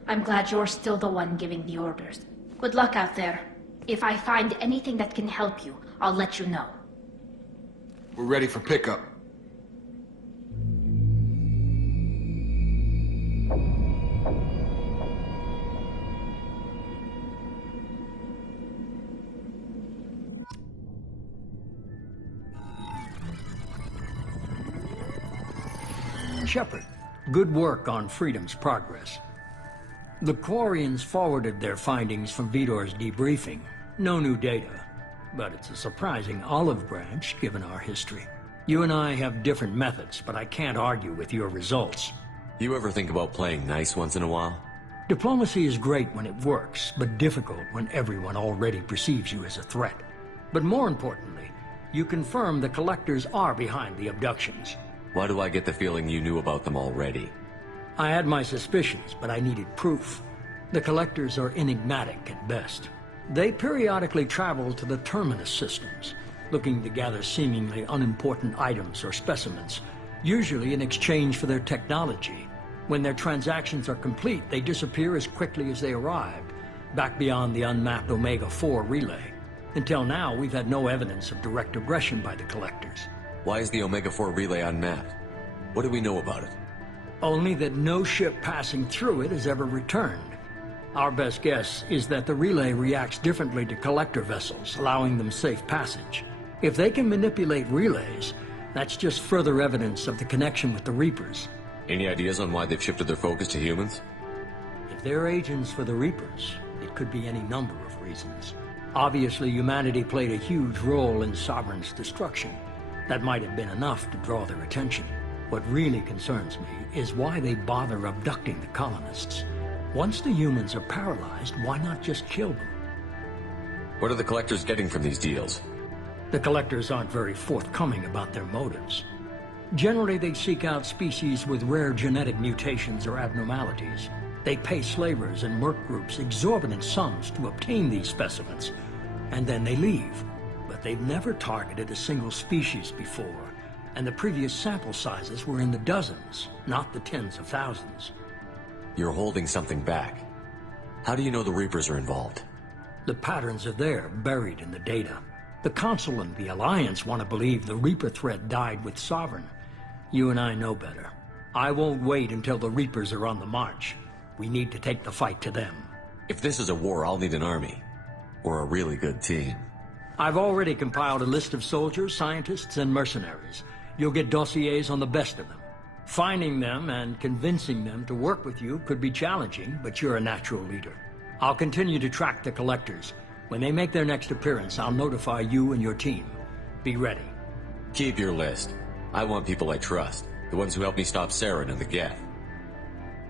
I'm glad you're still the one giving the orders. Good luck out there. If I find anything that can help you, I'll let you know. We're ready for pickup. Shepard, good work on Freedom's progress. The Quarians forwarded their findings from Vitor's debriefing. No new data, but it's a surprising olive branch given our history. You and I have different methods, but I can't argue with your results. You ever think about playing nice once in a while? Diplomacy is great when it works, but difficult when everyone already perceives you as a threat. But more importantly, you confirm the Collectors are behind the abductions. Why do I get the feeling you knew about them already? I had my suspicions, but I needed proof. The Collectors are enigmatic at best. They periodically travel to the Terminus systems, looking to gather seemingly unimportant items or specimens, usually in exchange for their technology. When their transactions are complete, they disappear as quickly as they arrived, back beyond the unmapped Omega-4 relay. Until now, we've had no evidence of direct aggression by the Collectors. Why is the Omega-4 relay unmapped? What do we know about it? Only that no ship passing through it has ever returned. Our best guess is that the relay reacts differently to Collector vessels, allowing them safe passage. If they can manipulate relays, that's just further evidence of the connection with the Reapers. Any ideas on why they've shifted their focus to humans? If they're agents for the Reapers, it could be any number of reasons. Obviously, humanity played a huge role in Sovereign's destruction. That might have been enough to draw their attention. What really concerns me is why they bother abducting the colonists. Once the humans are paralyzed, why not just kill them? What are the Collectors getting from these deals? The Collectors aren't very forthcoming about their motives. Generally, they seek out species with rare genetic mutations or abnormalities. They pay slavers and merc groups exorbitant sums to obtain these specimens, and then they leave. But they've never targeted a single species before, and the previous sample sizes were in the dozens, not the tens of thousands. You're holding something back. How do you know the Reapers are involved? The patterns are there, buried in the data. The Council and the Alliance want to believe the Reaper threat died with Sovereign. You and I know better. I won't wait until the Reapers are on the march. We need to take the fight to them. If this is a war, I'll need an army. Or a really good team. I've already compiled a list of soldiers, scientists, and mercenaries. You'll get dossiers on the best of them. Finding them and convincing them to work with you could be challenging, but you're a natural leader. I'll continue to track the Collectors. When they make their next appearance, I'll notify you and your team. Be ready. Keep your list. I want people I trust. The ones who helped me stop Saren and the Geth.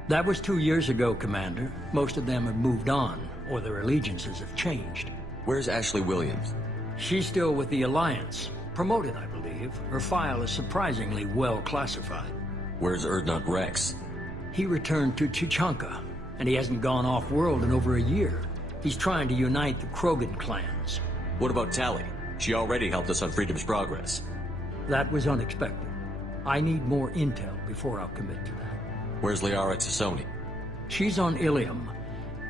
That was 2 years ago, Commander. Most of them have moved on, or their allegiances have changed. Where's Ashley Williams? She's still with the Alliance. Promoted, I believe. Her file is surprisingly well classified. Where's Erdnot Rex? He returned to Chichanka, and he hasn't gone off-world in over a year. He's trying to unite the Krogan clans. What about Tali? She already helped us on Freedom's progress. That was unexpected. I need more intel before I'll commit to that. Where's Liara Tassoni? She's on Ilium.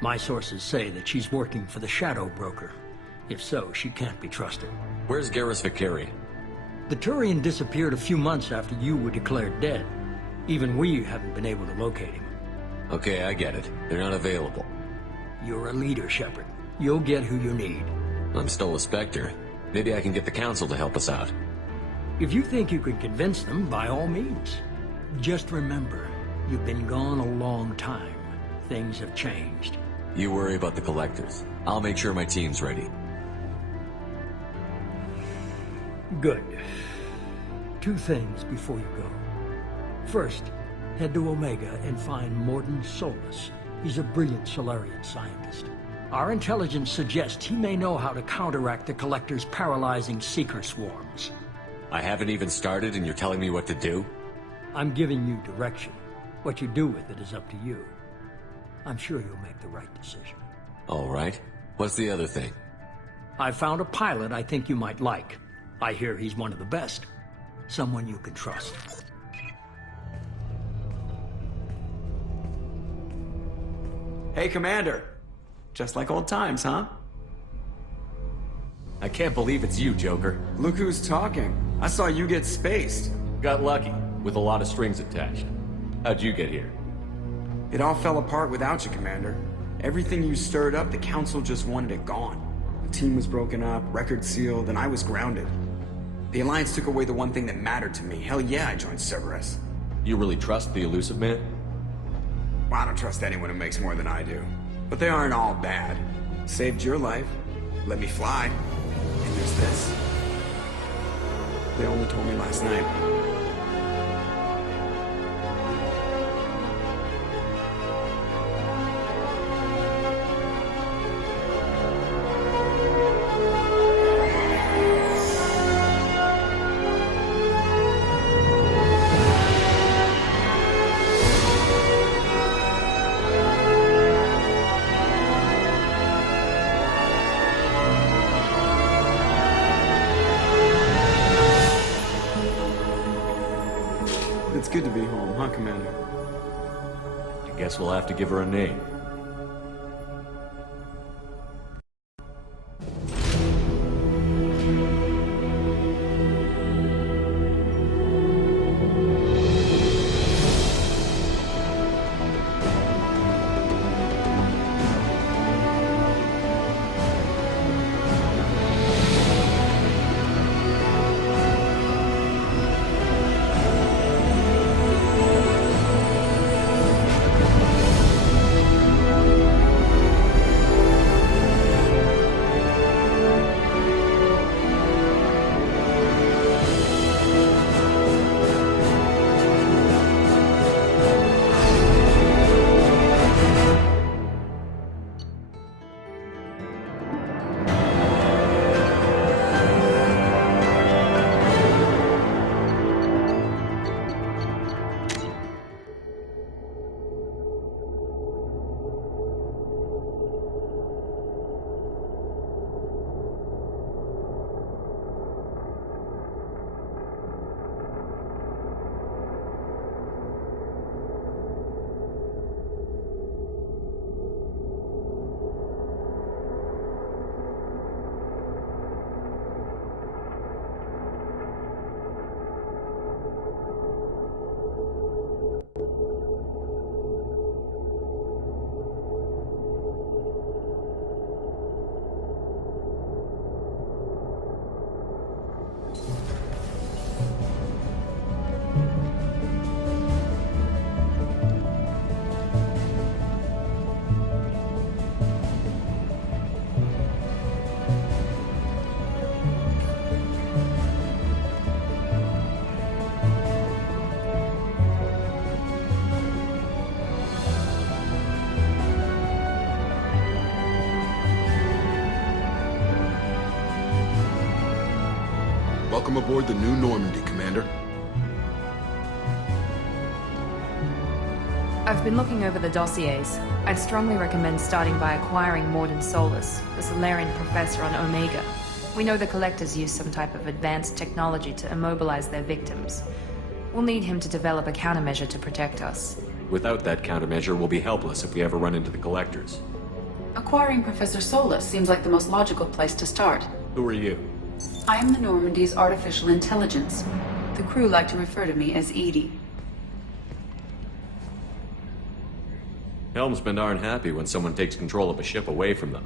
My sources say that she's working for the Shadow Broker. If so, she can't be trusted. Where's Garrus Vicari? The Turian disappeared a few months after you were declared dead. Even we haven't been able to locate him. Okay, I get it. They're not available. You're a leader, Shepard. You'll get who you need. I'm still a Spectre. Maybe I can get the Council to help us out. If you think you can convince them, by all means. Just remember, you've been gone a long time. Things have changed. You worry about the Collectors. I'll make sure my team's ready. Good. 2 things before you go. First, head to Omega and find Mordin Solus. He's a brilliant Solarian scientist. Our intelligence suggests he may know how to counteract the Collector's paralyzing Seeker swarms. I haven't even started and you're telling me what to do? I'm giving you direction. What you do with it is up to you. I'm sure you'll make the right decision. All right. What's the other thing? I found a pilot I think you might like. I hear he's one of the best. Someone you can trust. Hey, Commander. Just like old times, huh? I can't believe it's you, Joker. Look who's talking. I saw you get spaced. Got lucky, with a lot of strings attached. How'd you get here? It all fell apart without you, Commander. Everything you stirred up, the Council just wanted it gone. The team was broken up, record sealed, and I was grounded. The Alliance took away the one thing that mattered to me. Hell yeah, I joined Cerberus. You really trust the Elusive Man? Well, I don't trust anyone who makes more than I do. But they aren't all bad. Saved your life, let me fly, and there's this. They only told me last night. It's good to be home, huh, Commander? I guess we'll have to give her a name. Welcome aboard the New Normandy, Commander. I've been looking over the dossiers. I'd strongly recommend starting by acquiring Morden Solus, the Solarian professor on Omega. We know the Collectors use some type of advanced technology to immobilize their victims. We'll need him to develop a countermeasure to protect us. Without that countermeasure, we'll be helpless if we ever run into the Collectors. Acquiring Professor Solus seems like the most logical place to start. Who are you? I am the Normandy's artificial intelligence. The crew like to refer to me as Edie. Helmsmen aren't happy when someone takes control of a ship away from them.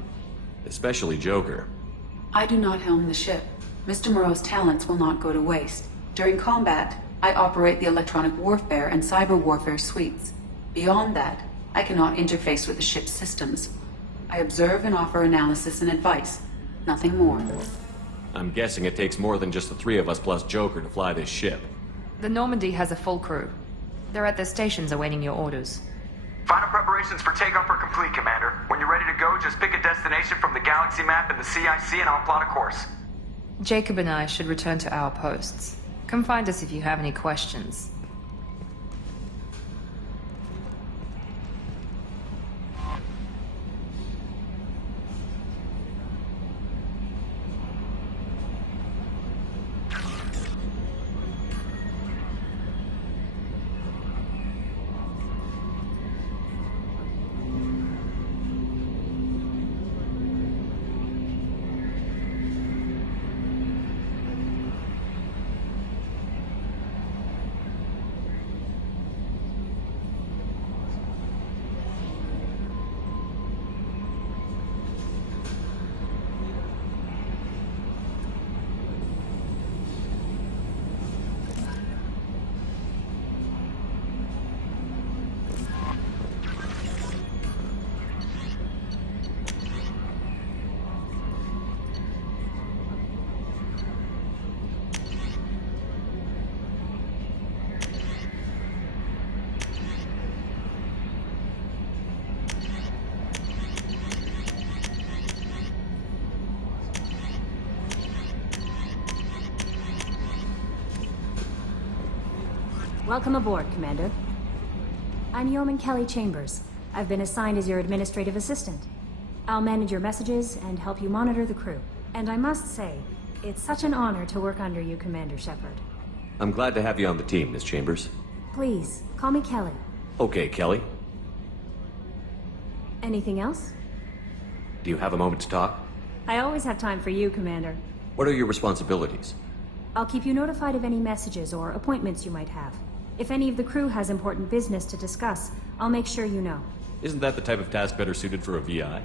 Especially Joker. I do not helm the ship. Mr. Moreau's talents will not go to waste. During combat, I operate the electronic warfare and cyber warfare suites. Beyond that, I cannot interface with the ship's systems. I observe and offer analysis and advice. Nothing more. I'm guessing it takes more than just the three of us plus Joker to fly this ship. The Normandy has a full crew. They're at their stations awaiting your orders. Final preparations for takeoff are complete, Commander. When you're ready to go, just pick a destination from the galaxy map and the CIC and I'll plot a course. Jacob and I should return to our posts. Come find us if you have any questions. Welcome aboard, Commander. I'm Yeoman Kelly Chambers. I've been assigned as your administrative assistant. I'll manage your messages and help you monitor the crew. And I must say, it's such an honor to work under you, Commander Shepard. I'm glad to have you on the team, Miss Chambers. Please, call me Kelly. Okay, Kelly. Anything else? Do you have a moment to talk? I always have time for you, Commander. What are your responsibilities? I'll keep you notified of any messages or appointments you might have. If any of the crew has important business to discuss, I'll make sure you know. Isn't that the type of task better suited for a VI?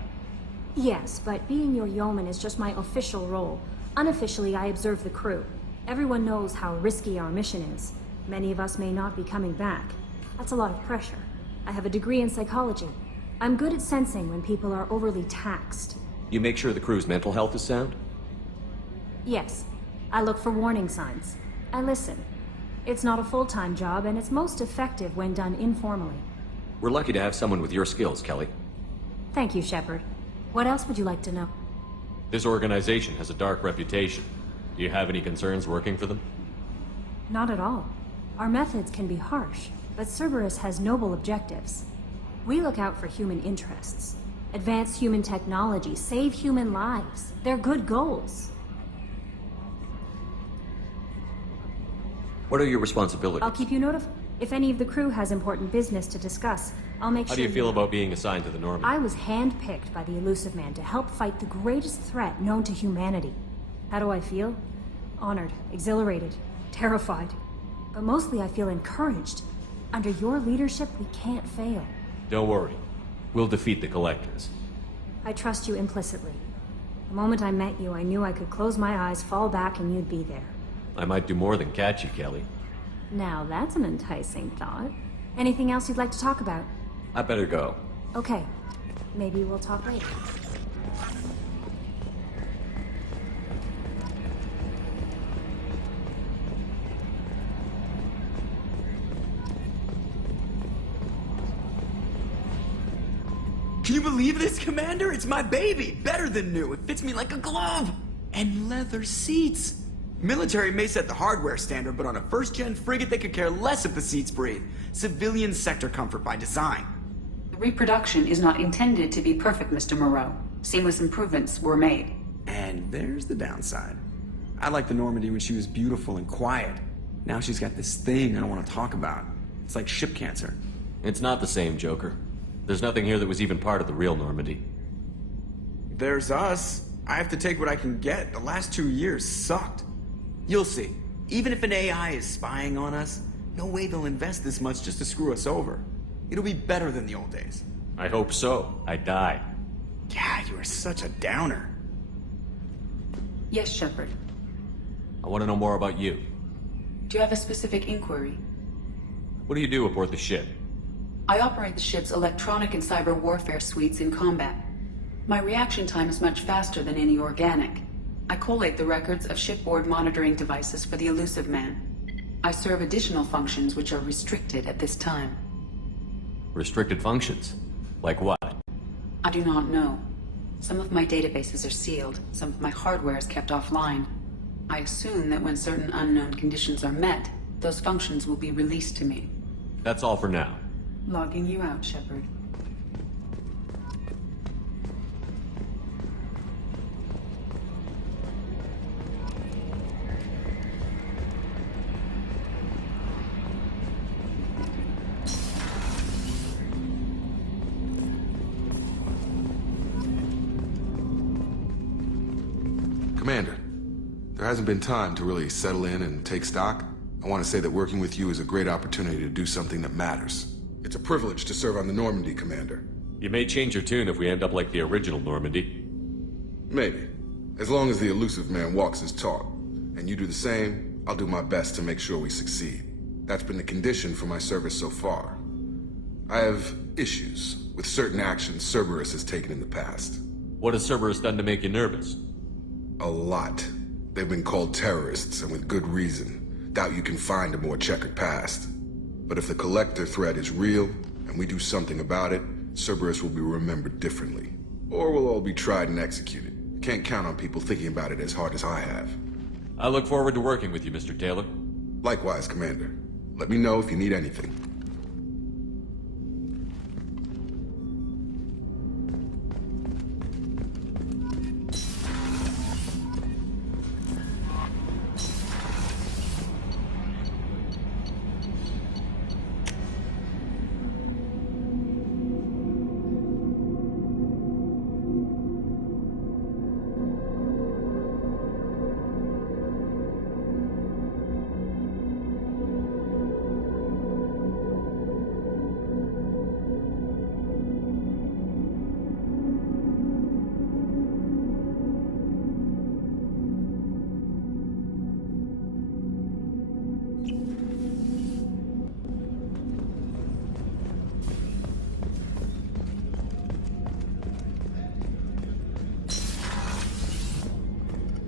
Yes, but being your yeoman is just my official role. Unofficially, I observe the crew. Everyone knows how risky our mission is. Many of us may not be coming back. That's a lot of pressure. I have a degree in psychology. I'm good at sensing when people are overly taxed. You make sure the crew's mental health is sound? Yes. I look for warning signs. I listen. It's not a full-time job, and it's most effective when done informally. We're lucky to have someone with your skills, Kelly. Thank you, Shepard. What else would you like to know? This organization has a dark reputation. Do you have any concerns working for them? Not at all. Our methods can be harsh, but Cerberus has noble objectives. We look out for human interests. Advance human technology, save human lives. They're good goals. What are your responsibilities? I'll keep you notified. If any of the crew has important business to discuss, I'll make sure. How do you feel about being assigned to the Normandy? I was handpicked by the Elusive Man to help fight the greatest threat known to humanity. How do I feel? Honored, exhilarated, terrified. But mostly I feel encouraged. Under your leadership, we can't fail. Don't worry. We'll defeat the Collectors. I trust you implicitly. The moment I met you, I knew I could close my eyes, fall back, and you'd be there. I might do more than catch you, Kelly. Now that's an enticing thought. Anything else you'd like to talk about? I better go. Okay. Maybe we'll talk later. Can you believe this, Commander? It's my baby! Better than new. It fits me like a glove! And leather seats! Military may set the hardware standard, but on a first-gen frigate they could care less if the seats breathe. Civilian sector comfort by design. The reproduction is not intended to be perfect, Mr. Moreau. Seamless improvements were made. And there's the downside. I liked the Normandy when she was beautiful and quiet. Now she's got this thing I don't want to talk about. It's like ship cancer. It's not the same, Joker. There's nothing here that was even part of the real Normandy. There's us. I have to take what I can get. The last 2 years sucked. You'll see. Even if an AI is spying on us, no way they'll invest this much just to screw us over. It'll be better than the old days. I hope so. I died. Yeah, you are such a downer. Yes, Shepard. I want to know more about you. Do you have a specific inquiry? What do you do aboard the ship? I operate the ship's electronic and cyber warfare suites in combat. My reaction time is much faster than any organic. I collate the records of shipboard monitoring devices for the Elusive Man. I serve additional functions which are restricted at this time. Restricted functions? Like what? I do not know. Some of my databases are sealed, some of my hardware is kept offline. I assume that when certain unknown conditions are met, those functions will be released to me. That's all for now. Logging you out, Shepard. Commander, there hasn't been time to really settle in and take stock. I want to say that working with you is a great opportunity to do something that matters. It's a privilege to serve on the Normandy, Commander. You may change your tune if we end up like the original Normandy. Maybe. As long as the Elusive Man walks his talk, and you do the same, I'll do my best to make sure we succeed. That's been the condition for my service so far. I have issues with certain actions Cerberus has taken in the past. What has Cerberus done to make you nervous? A lot. They've been called terrorists, and with good reason. Doubt you can find a more checkered past. But if the Collector threat is real, and we do something about it, Cerberus will be remembered differently. Or we'll all be tried and executed. Can't count on people thinking about it as hard as I have. I look forward to working with you, Mr. Taylor. Likewise, Commander. Let me know if you need anything.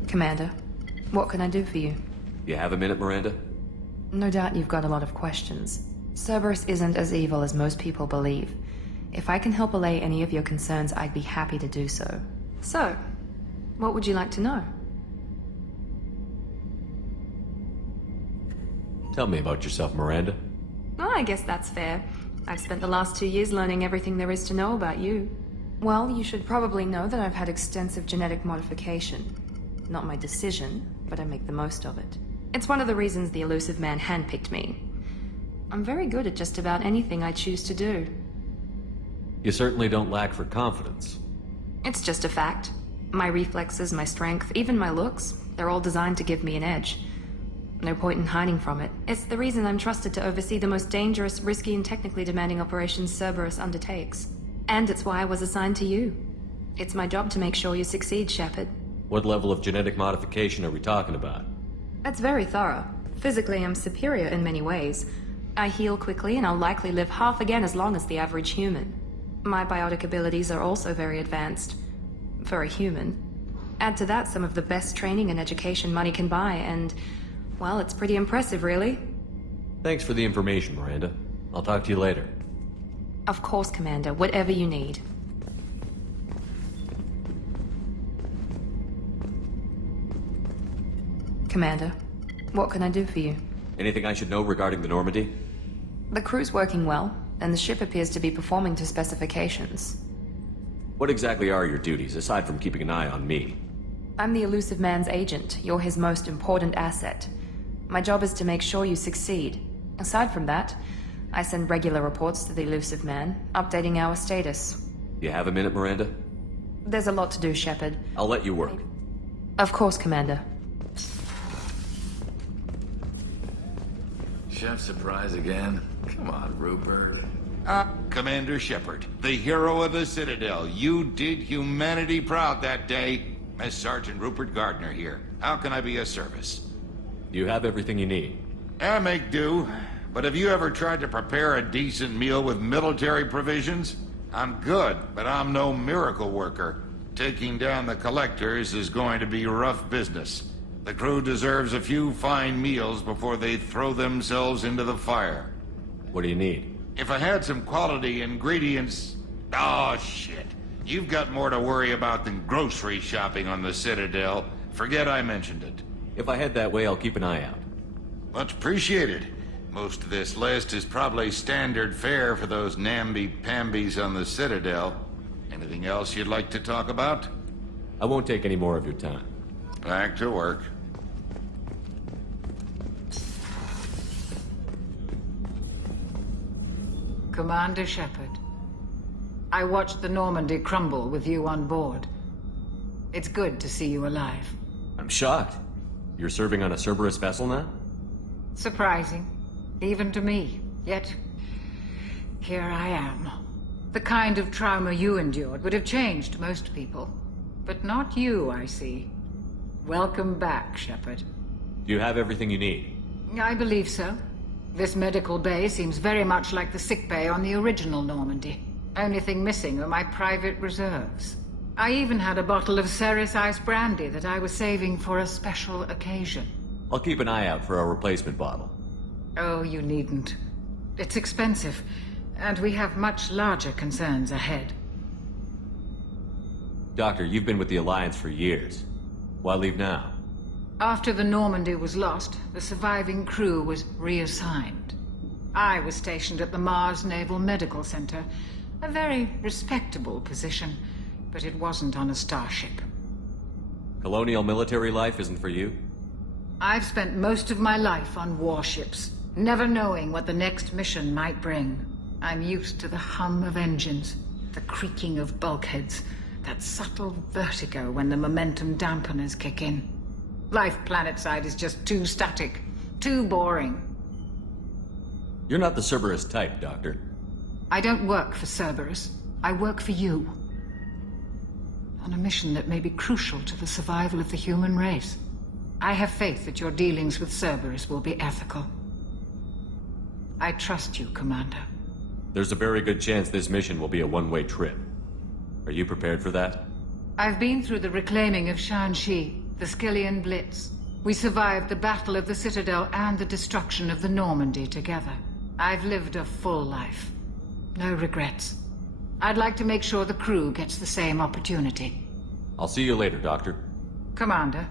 Commander, what can I do for you? You have a minute, Miranda? No doubt you've got a lot of questions. Cerberus isn't as evil as most people believe. If I can help allay any of your concerns, I'd be happy to do so. So, what would you like to know? Tell me about yourself, Miranda. Oh, I guess that's fair. I've spent the last 2 years learning everything there is to know about you. Well, you should probably know that I've had extensive genetic modification. Not my decision, but I make the most of it. It's one of the reasons the elusive man handpicked me. I'm very good at just about anything I choose to do. You certainly don't lack for confidence. It's just a fact. My reflexes, my strength, even my looks, they're all designed to give me an edge. No point in hiding from it. It's the reason I'm trusted to oversee the most dangerous, risky, and technically demanding operations Cerberus undertakes. And it's why I was assigned to you. It's my job to make sure you succeed, Shepard. What level of genetic modification are we talking about? That's very thorough. Physically, I'm superior in many ways. I heal quickly, and I'll likely live half again as long as the average human. My biotic abilities are also very advanced. For a human. Add to that some of the best training and education money can buy, and... well, it's pretty impressive, really. Thanks for the information, Miranda. I'll talk to you later. Of course, Commander. Whatever you need. Commander, what can I do for you? Anything I should know regarding the Normandy? The crew's working well, and the ship appears to be performing to specifications. What exactly are your duties, aside from keeping an eye on me? I'm the elusive man's agent. You're his most important asset. My job is to make sure you succeed. Aside from that, I send regular reports to the elusive man, updating our status. You have a minute, Miranda? There's a lot to do, Shepard. I'll let you work. Of course, Commander. Chef surprise again? Come on, Rupert. Commander Shepard, the hero of the Citadel. You did humanity proud that day. As Sergeant Rupert Gardner here. How can I be of service? You have everything you need. I make do. But have you ever tried to prepare a decent meal with military provisions? I'm good, but I'm no miracle worker. Taking down the collectors is going to be rough business. The crew deserves a few fine meals before they throw themselves into the fire. What do you need? If I had some quality ingredients... Oh, shit. You've got more to worry about than grocery shopping on the Citadel. Forget I mentioned it. If I head that way, I'll keep an eye out. Much appreciated. Most of this list is probably standard fare for those namby-pambies on the Citadel. Anything else you'd like to talk about? I won't take any more of your time. Back to work. Commander Shepard, I watched the Normandy crumble with you on board. It's good to see you alive. I'm shocked. You're serving on a Cerberus vessel now? Surprising, even to me. Yet, here I am. The kind of trauma you endured would have changed most people. But not you, I see. Welcome back, Shepard. Do you have everything you need? I believe so. This medical bay seems very much like the sick bay on the original Normandy. Only thing missing are my private reserves. I even had a bottle of Ceres Ice brandy that I was saving for a special occasion. I'll keep an eye out for a replacement bottle. Oh, you needn't. It's expensive, and we have much larger concerns ahead. Doctor, you've been with the Alliance for years. Why leave now? After the Normandy was lost, the surviving crew was reassigned. I was stationed at the Mars Naval Medical Center, a very respectable position, but it wasn't on a starship. Colonial military life isn't for you? I've spent most of my life on warships, never knowing what the next mission might bring. I'm used to the hum of engines, the creaking of bulkheads, that subtle vertigo when the momentum dampeners kick in. Life planetside is just too static, too boring. You're not the Cerberus type, Doctor. I don't work for Cerberus. I work for you. On a mission that may be crucial to the survival of the human race. I have faith that your dealings with Cerberus will be ethical. I trust you, Commander. There's a very good chance this mission will be a one-way trip. Are you prepared for that? I've been through the reclaiming of Shanxi, the Skillian Blitz. We survived the Battle of the Citadel and the destruction of the Normandy together. I've lived a full life. No regrets. I'd like to make sure the crew gets the same opportunity. I'll see you later, Doctor. Commander.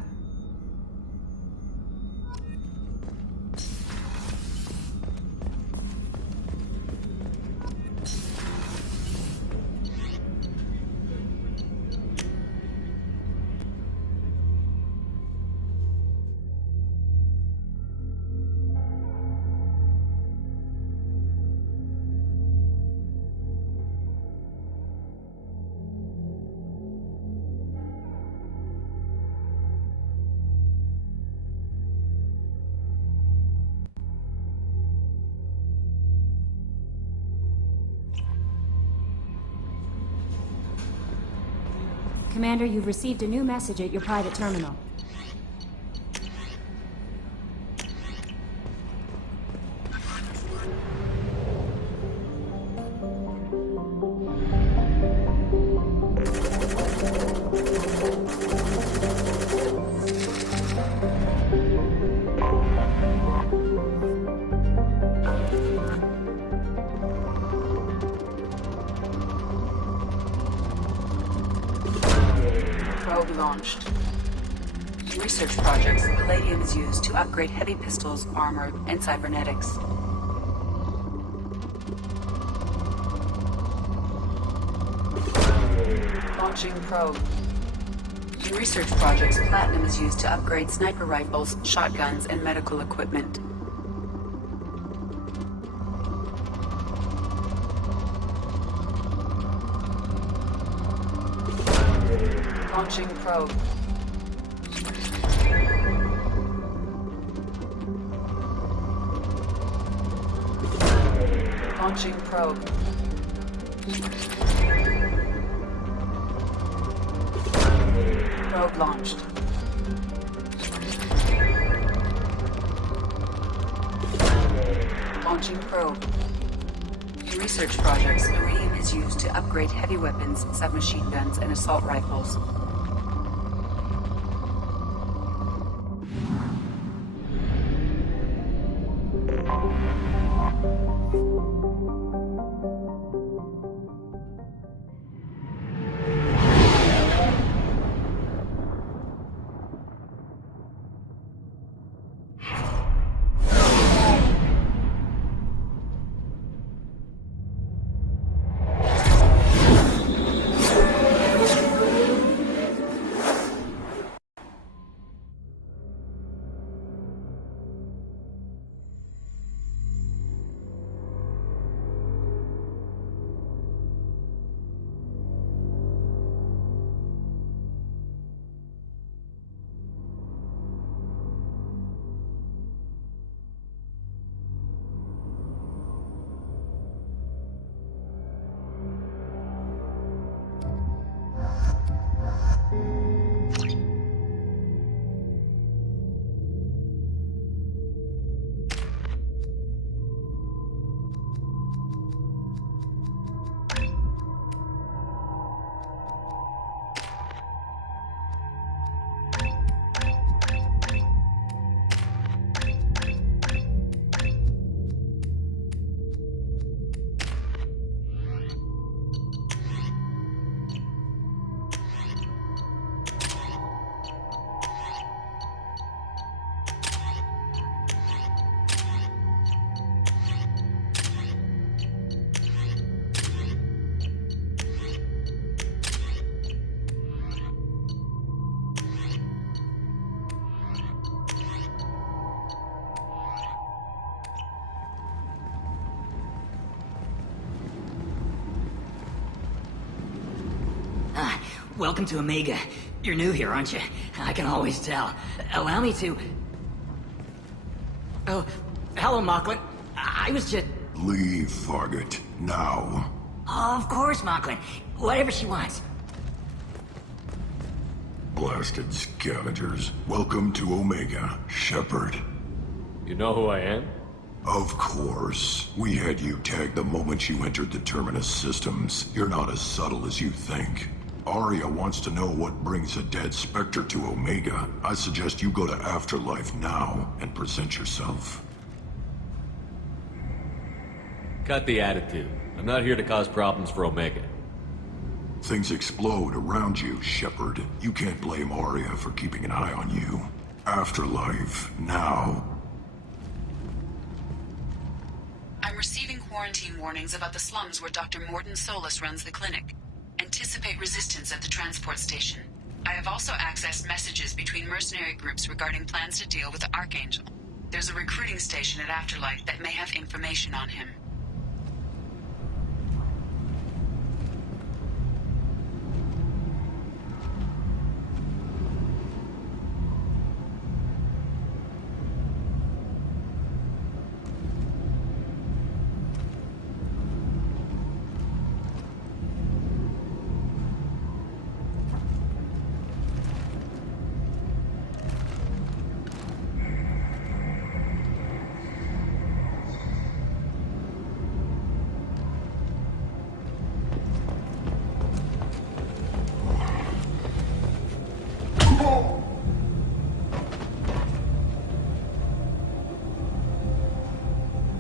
Commander, you've received a new message at your private terminal. Launched. Research projects. Palladium is used to upgrade heavy pistols, armor, and cybernetics. Launching probe. In research projects, platinum is used to upgrade sniper rifles, shotguns, and medical equipment. Launching probe. Launching probe. Probe launched. Launching probe. In research projects, iridium is used to upgrade heavy weapons, submachine guns, and assault rifles. welcome to Omega. You're new here, aren't you? I can always tell. Allow me to... Oh, hello, Mocklin. I was just... Leave, Fargate. Now. Of course, Mocklin. Whatever she wants. Blasted scavengers. Welcome to Omega, Shepard. You know who I am? Of course. We had you tagged the moment you entered the Terminus systems. You're not as subtle as you think. Arya wants to know what brings a dead Spectre to Omega. I suggest you go to Afterlife now and present yourself. Cut the attitude. I'm not here to cause problems for Omega. Things explode around you, Shepard. You can't blame Arya for keeping an eye on you. Afterlife, now. I'm receiving quarantine warnings about the slums where Dr. Mordin Solus runs the clinic. Anticipate resistance at the transport station. I have also accessed messages between mercenary groups regarding plans to deal with the Archangel. There's a recruiting station at Afterlife that may have information on him.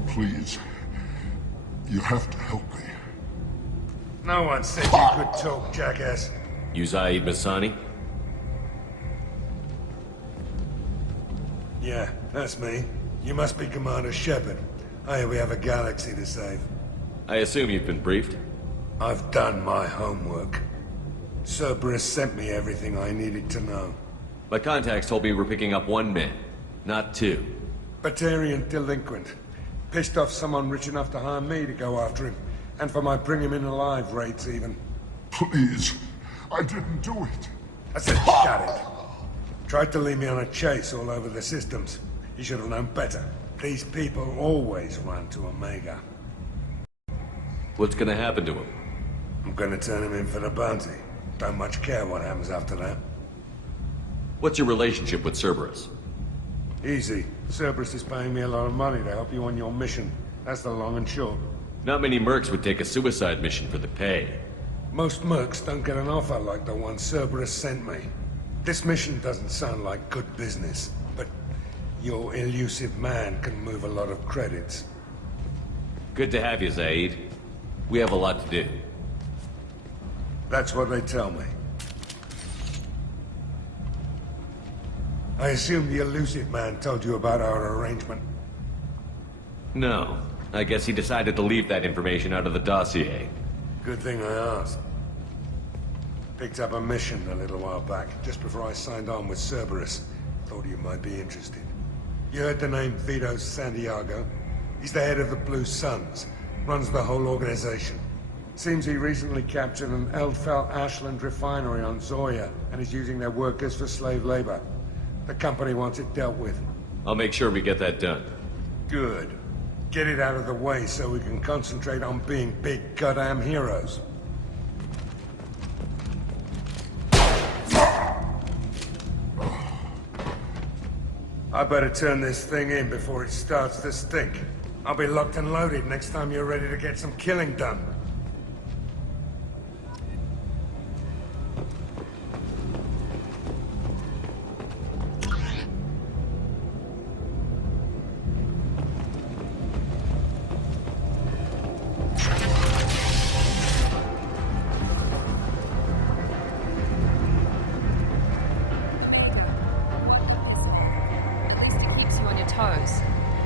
Please. You have to help me. No one said you could talk, jackass. You Zaid Masani? Yeah, that's me. You must be Commander Shepard. Hey, we have a galaxy to save. I assume you've been briefed? I've done my homework. Cerberus sent me everything I needed to know. My contacts told me we're picking up one man, not two. Batarian delinquent. Pissed off someone rich enough to hire me to go after him. And for my bring him in alive rates, even. Please. I didn't do it. I said shut it. Tried to lead me on a chase all over the systems. He should have known better. These people always run to Omega. What's gonna happen to him? I'm gonna turn him in for the bounty. Don't much care what happens after that. What's your relationship with Cerberus? Easy. Cerberus is paying me a lot of money to help you on your mission. That's the long and short. Not many mercs would take a suicide mission for the pay. Most mercs don't get an offer like the one Cerberus sent me. This mission doesn't sound like good business, but your elusive man can move a lot of credits. Good to have you, Zaid. We have a lot to do. That's what they tell me. I assume the elusive man told you about our arrangement. No. I guess he decided to leave that information out of the dossier. Good thing I asked. Picked up a mission a little while back, just before I signed on with Cerberus. Thought you might be interested. You heard the name Vito Santiago? He's the head of the Blue Suns. Runs the whole organization. Seems he recently captured an Eldfell Ashland refinery on Zoya, and is using their workers for slave labor. The company wants it dealt with. I'll make sure we get that done. Good. Get it out of the way so we can concentrate on being big goddamn heroes. I better turn this thing in before it starts to stink. I'll be locked and loaded next time you're ready to get some killing done.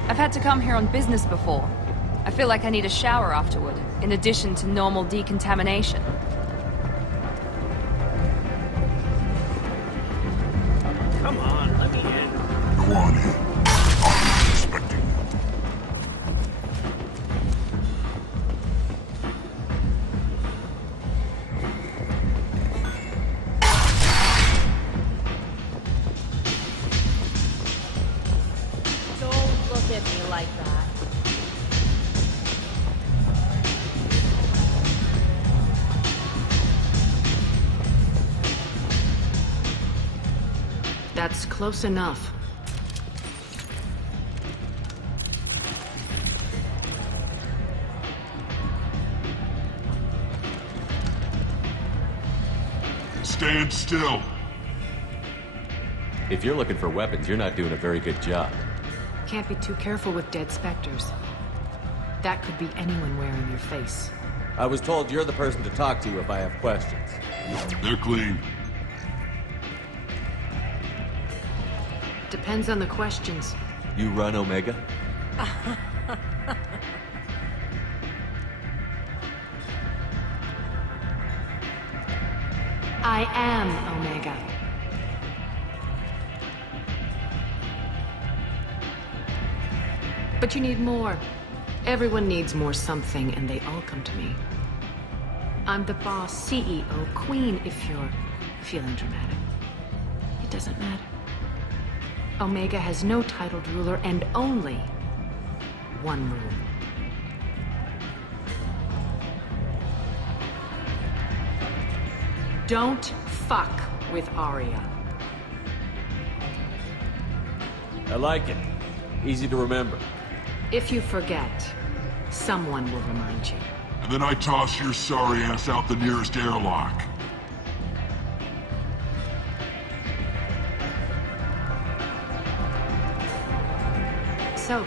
I've had to come here on business before. I feel like I need a shower afterward, in addition to normal decontamination. Come on, let me in. Go on in. I'm expecting you. That's close enough. Stand still. If you're looking for weapons, you're not doing a very good job. Can't be too careful with dead specters. That could be anyone wearing your face. I was told you're the person to talk to if I have questions. They're clean. Depends on the questions. You run Omega? I am Omega. But you need more. Everyone needs more something, and they all come to me. I'm the boss, CEO, queen, if you're feeling dramatic. It doesn't matter. Omega has no titled ruler and only one rule. Don't fuck with Arya. I like it. Easy to remember. If you forget, someone will remind you. And then I toss your sorry ass out the nearest airlock. So,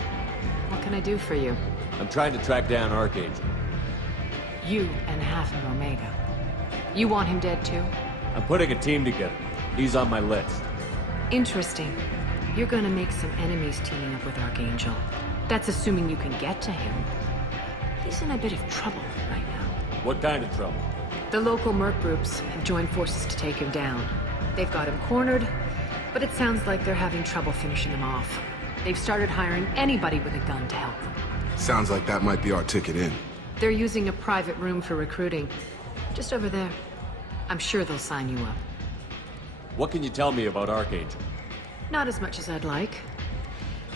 what can I do for you? I'm trying to track down Archangel. You and half of Omega. You want him dead too? I'm putting a team together. He's on my list. Interesting. You're gonna make some enemies teaming up with Archangel. That's assuming you can get to him. He's in a bit of trouble right now. What kind of trouble? The local merc groups have joined forces to take him down. They've got him cornered, but it sounds like they're having trouble finishing him off. They've started hiring anybody with a gun to help them. Sounds like that might be our ticket in. They're using a private room for recruiting. Just over there. I'm sure they'll sign you up. What can you tell me about Archangel? Not as much as I'd like.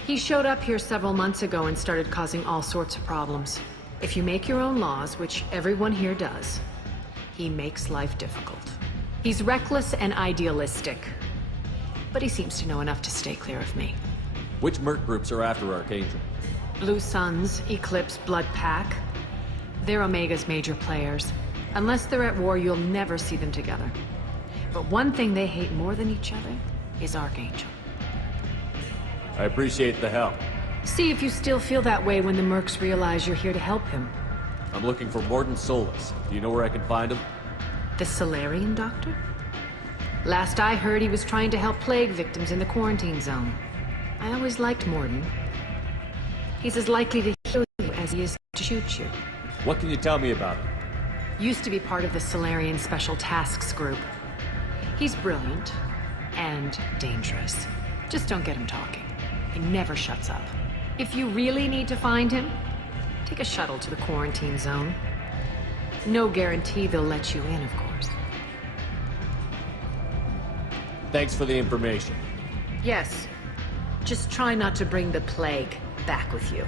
He showed up here several months ago and started causing all sorts of problems. If you make your own laws, which everyone here does, he makes life difficult. He's reckless and idealistic, but he seems to know enough to stay clear of me. Which merc groups are after Archangel? Blue Suns, Eclipse, Blood Pack. They're Omega's major players. Unless they're at war, you'll never see them together. But one thing they hate more than each other is Archangel. I appreciate the help. See if you still feel that way when the mercs realize you're here to help him. I'm looking for Morden Solus. Do you know where I can find him? The Solarian doctor? Last I heard, he was trying to help plague victims in the quarantine zone. I always liked Morden. He's as likely to heal you as he is to shoot you. What can you tell me about him? Used to be part of the Solarian Special Tasks Group. He's brilliant and dangerous. Just don't get him talking. He never shuts up. If you really need to find him, take a shuttle to the quarantine zone. No guarantee they'll let you in, of course. Thanks for the information. Yes. Just try not to bring the plague back with you.